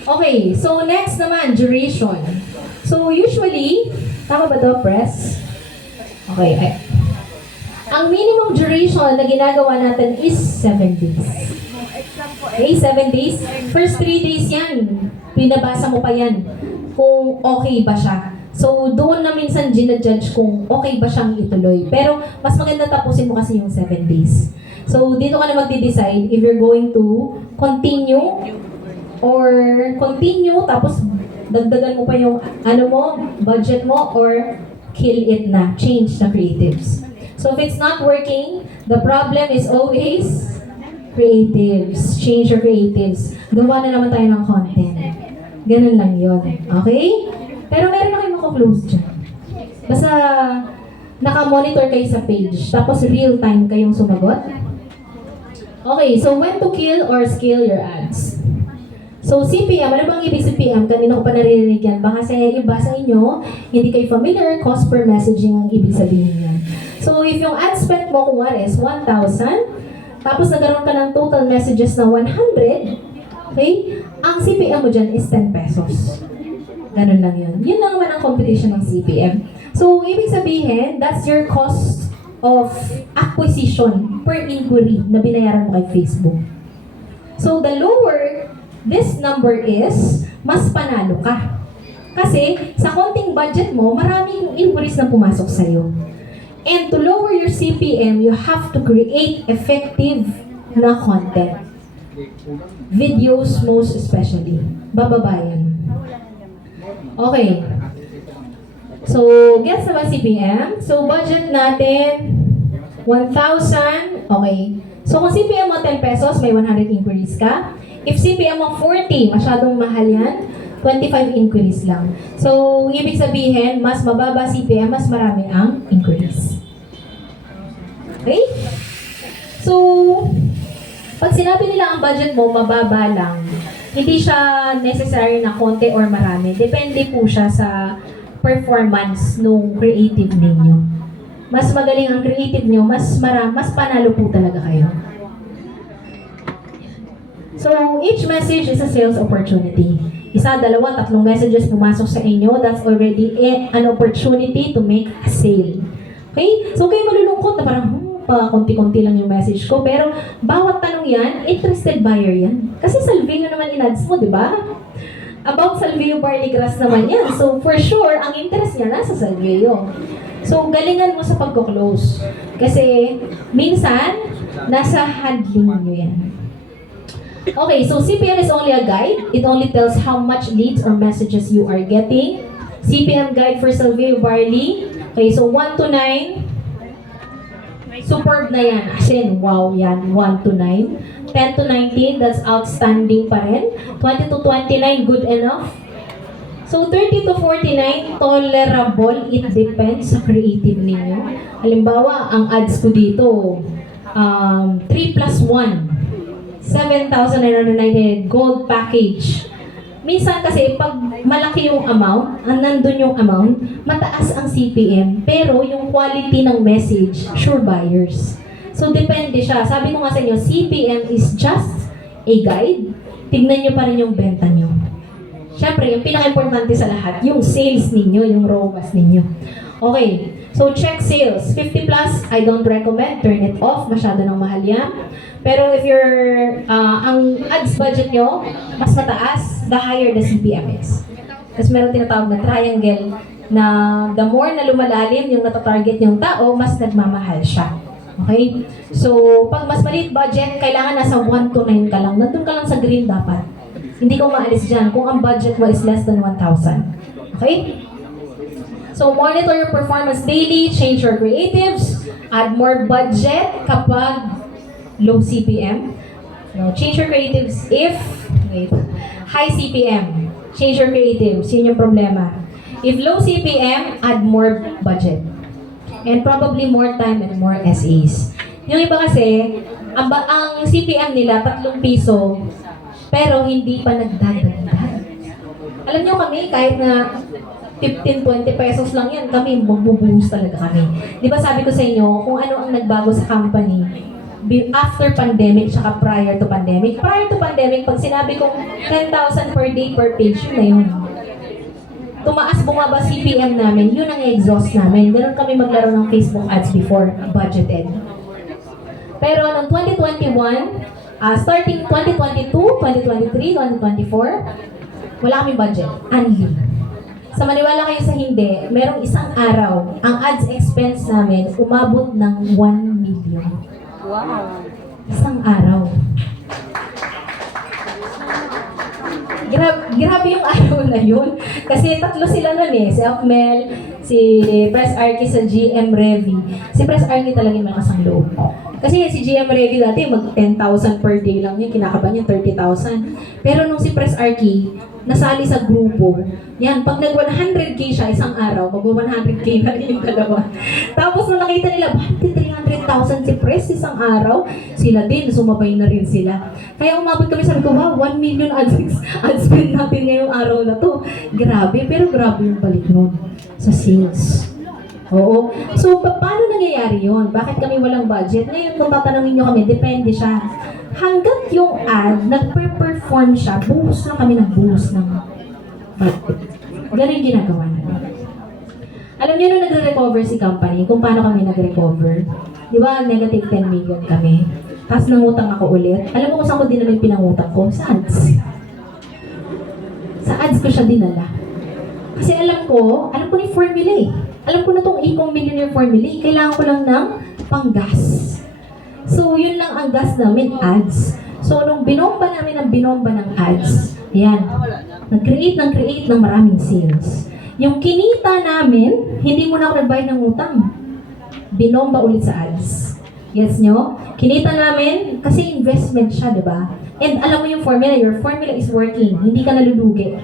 Okay, so next naman, duration. So usually, tama ba to, press? Okay, ang minimum duration na ginagawa natin is 7 days. Okay, 7 days. First 3 days yan, pinabasa mo pa yan kung okay ba siya. So, doon na minsan ginajudge kung okay ba siyang ituloy. Pero, mas maganda tapusin mo kasi yung 7 days. So, dito ka na magde-decide if you're going to continue tapos dagdagan mo pa yung budget mo, or kill it na, change na creatives. So, if it's not working, the problem is always creatives. Change your creatives. Gawa na naman tayo ng content. Ganun lang yun. Okay? Pero meron na kayo mako-close dyan. Basta naka-monitor kayo sa page. Tapos real-time kayong sumagot. Okay, so when to kill or scale your ads? So CPM, ano bang ibig CPM? Kanina ko pa naririnig yan. Baka sa iba sa inyo, hindi kayo familiar, cost per messaging ang ibig sabihin yan. So if yung ad spend mo kung is 1,000, tapos nagkaroon ka ng total messages na 100, okay? Ang CPM mo dyan is 10 pesos. Ganun lang yun. Yun lang naman ang competition ng CPM. So ibig sabihin, that's your cost of acquisition per inquiry na binayaran mo kay Facebook. So the lower this number is, mas panalo ka. Kasi sa konting budget mo, maraming inquiries na pumasok sa'yo. And to lower your CPM, you have to create effective na content. Videos most especially. Bababayan. Okay. So, gets na ba CPM? So, budget natin, 1,000. Okay. So, kung CPM mo 10 pesos, may 100 inquiries ka. If CPM mo 40, masyadong mahal yan, 25 inquiries lang. So, ibig sabihin, mas mababa CPM, mas marami ang inquiries. Okay? So, pag sinabi nila ang budget mo, mababa lang, hindi siya necessary na konti or marami. Depende po siya sa performance nung creative ninyo. Mas magaling ang creative nyo, mas panalo po talaga kayo. So, each message is a sales opportunity. Isa, dalawa, tatlong messages pumasok sa inyo, that's already an opportunity to make a sale. Okay? So, kayo malulungkot na parang, konti-konti lang yung message ko. Pero, bawat tanong yan, interested buyer yan. Kasi Salvio naman in-ads mo, di ba? About Salvio barley grass naman yan. So, for sure, ang interest niya nasa Salvio. So, galingan mo sa pagko-close. Kasi, minsan, nasa handling nyo yan. Okay, so CPM is only a guide. It only tells how much leads or messages you are getting. CPM guide for Salvio barley. Okay, so 1 to 9. Superb na yan. As in, wow, yan. 1 to 9. 10 to 19, that's outstanding pa rin. 20 to 29, good enough. So 30 to 49, tolerable. It depends sa creative ninyo. Halimbawa, ang ads ko dito, 3 plus 1. 7,998 gold package. Minsan kasi pag malaki yung amount, nandun yung amount, mataas ang CPM, pero yung quality ng message, sure buyers. So depende siya. Sabi ko nga sa inyo, CPM is just a guide. Tignan nyo pa rin yung benta nyo. Siyempre, yung pinaka-importante sa lahat, yung sales ninyo, yung ROAS ninyo. Okay, so check sales. 50 plus, I don't recommend. Turn it off. Masyado nang mahal yan. Pero if ang ads budget nyo, mas mataas, the higher the CPM is. Kasi meron tinatawag na triangle na the more na lumalalim yung natatarget yung tao, mas nagmamahal siya. Okay? So, pag mas maliit budget, kailangan nasa 1 to 9 ka lang. Nandun ka lang sa green dapat. Hindi ko maalis dyan kung ang budget mo is less than 1,000. Okay? So, monitor your performance daily, change your creatives, add more budget kapag low CPM. No, change your creatives if high CPM. Change your creatives. Yun yung problema. If low CPM, add more budget. And probably more time and more SAs. Yung iba kasi, ang CPM nila, 3 piso, pero hindi pa nagdadagdag. Alam nyo kami, kahit na 15-20 pesos lang yan, kami magbubuhos talaga kami. Di ba sabi ko sa inyo, kung ano ang nagbago sa company, after pandemic, tsaka prior to pandemic. Prior to pandemic, pag sinabi kong 10,000 per day per page, yun na yun. Tumaas, bumaba CPM namin, yun ang exhaust namin. Ganun kami maglaro ng Facebook ads before budgeted. Pero noong 2021, starting 2022, 2023, 2024, wala kaming budget. Unli. Sa maniwala kayo sa hindi, merong isang araw, ang ads expense namin umabot ng 1 million. Wow. Isang araw. Grabe yung araw na yun. Kasi 3 sila nun eh. Si Akmel, si Press Arky sa GM Revy. Si Press Arky talaga yung malakas ang loob. Kasi si GM Revy dati, mag 10,000 per day lang yun. Kinakaban niya 30,000. Pero nung si Press Arky, nasali sa grupo, yan, pag nag-100K siya isang araw, mag-100K na rin yung dalawa. Tapos nung nakita nila, bakit 300,000 si Press isang araw? Sila din, sumabay na rin sila. Kaya umabot kami, sabi ko, wow, 1 million ad spend natin ngayong araw na to. Grabe, pero grabe yung balik nun sa sales. Oo. So, paano nangyayari yun? Bakit kami walang budget? Ngayon, kung tatanungin nyo kami, depende siya. Hanggat yung ad, nagper-perform siya, buhos lang kami ng buhos ng budget. Ganun yung ginagawa namin. Alam niyo nung nagre-recover si company, kung paano kami nag-recover? Di ba, negative 10 million kami. Tapos nangutang ako ulit. Alam mo kung saan ko dinala yung pinangutang ko? Sa ads. Sa ads ko siya dinala. Kasi alam ko ni formula eh. Alam ko na itong Ecom Millionaire formula eh. Kailangan ko lang ng panggas. So, yun lang ang gas namin, ads. So, nung binomba namin ng ads, ayan, nag-create ng maraming sales. Yung kinita namin, hindi muna ako nagbayad ng utang. Binomba ulit sa ads. Yes nyo? Kinita namin, kasi investment siya, di ba? And alam mo yung formula, your formula is working. Hindi ka nalulugi.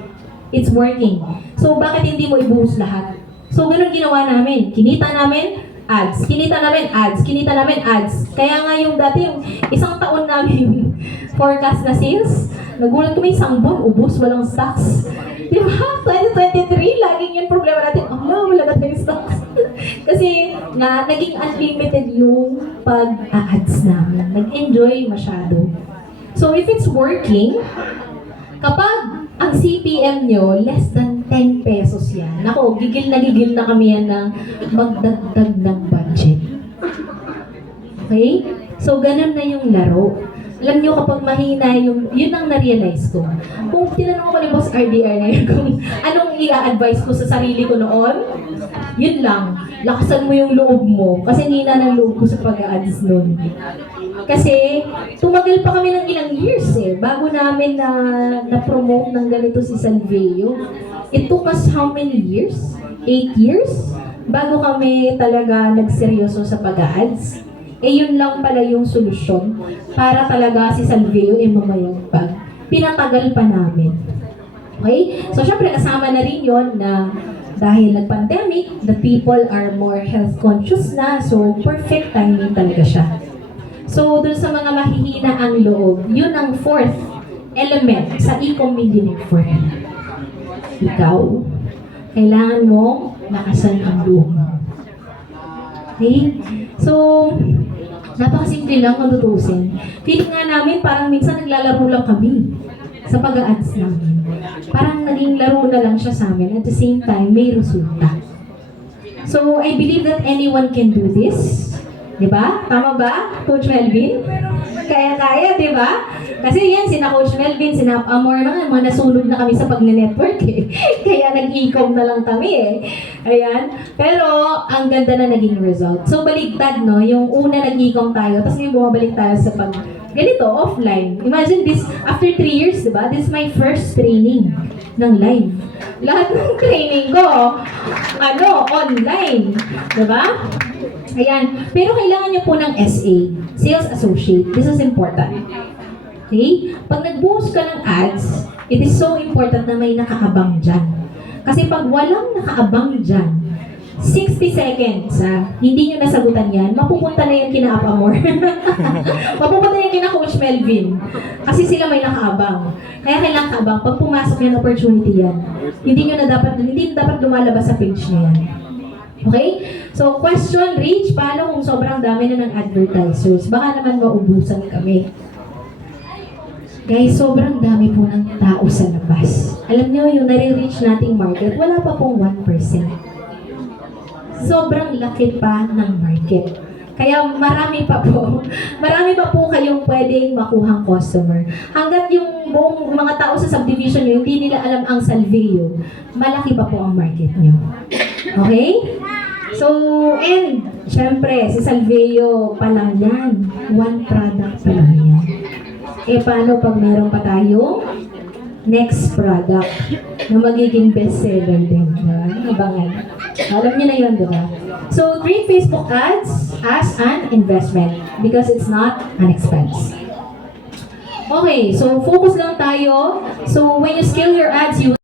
It's working. So, bakit hindi mo ibuhos lahat? So, ganun ginawa namin. Kinita namin, ads. Kinita namin, ads. Kinita namin, ads. Kaya nga yung dati, yung isang taon namin forecast na sales, nagulat kami isang buwan, ubos, walang stocks. Di ba? 2023, laging yung problema natin, wala na tayong stocks. Kasi nga, naging unlimited yung pag-ads namin. Nag-enjoy masyado. So, if it's working, kapag ang CPM nyo, less than 10 pesos yan. Nako, gigil na kami yan ng magdagdag ng budget. Okay? So, ganun na yung laro. Alam nyo, kapag mahina yun ang na-realize ko. Kung tinanong ko ni Boss RDR na yun, kung anong i-advise ko sa sarili ko noon, yun lang, lakasan mo yung loob mo. Kasi hina ng loob ko sa pag-a-ads noon. Kasi, tumagal pa kami ng ilang years eh, bago namin na-promote ng ganito si Salveo. It took us how many years? 8 years? Bago kami talaga nagseryoso sa pag-ads. Eh yun lang pala yung solusyon para talaga si Salveo ay mamayagpag. Pinatagal pa namin. Okay? So, syempre kasama na rin yun na dahil nag-pandemic, the people are more health conscious na, so perfect timing talaga siya. So, dun sa mga mahihina ang loob, yun ang 4th element sa Ecom Millionaire formula. Ikaw, kailangan mo lakasan ang loob mo. Okay? So, napakasimple lang kung tutusin. Feeling nga namin parang minsan naglalaro lang kami sa pag-a-ads namin. Parang naging laro na lang siya sa amin. At the same time, may resulta. So, I believe that anyone can do this. Diba? Tama ba, Coach Melvin? Kaya-kaya, diba? Kasi yan, sina Coach Melvin, sina Amor, mga nasunog na kami sa pagne-network eh. Kaya nag-ecom na lang kami eh. Ayan. Pero, ang ganda na naging result. So, baligtad, no? Yung una nag-ecom tayo, tapos ngayon bumabalik tayo sa ganito, offline. Imagine this, after 3 years, diba? This is my first training ng live. Lahat ng training ko, online. Diba? Ayan. Pero kailangan nyo po ng SA, Sales Associate. This is important. Okay? Pag nag-boost ka ng ads, it is so important na may nakaabang dyan. Kasi pag walang nakaabang dyan, 60 seconds, hindi nyo nasagutan yan, mapupunta na yung kina Apamor. Mapupunta na yung kina Coach Melvin. Kasi sila may nakaabang. Kaya kailangan kaabang, pag pumasok yan, opportunity yan. Hindi dapat lumalabas sa page nyo yan. Okay? So, question, Rich, paano kung sobrang dami na ng advertisers? Baka naman maubusan kami. Guys, sobrang dami po ng tao sa labas. Alam nyo, yung nare-reach nating market, wala pa pong 1%. Sobrang laki pa ng market. Kaya marami pa po kayong pwedeng makuhang customer. Hanggat yung buong mga tao sa subdivision nyo, hindi nila alam ang Salveo, malaki pa po ang market nyo. Okay? So, and, syempre, si Salveo pa lang yan. One product pa lang yan. Eh, paano pag meron pa tayong next product na magiging bestseller din? Diba? Abangan. Alam niyo na yun, diba? So, treat Facebook ads as an investment because it's not an expense. Okay, so focus lang tayo. So, when you scale your ads, you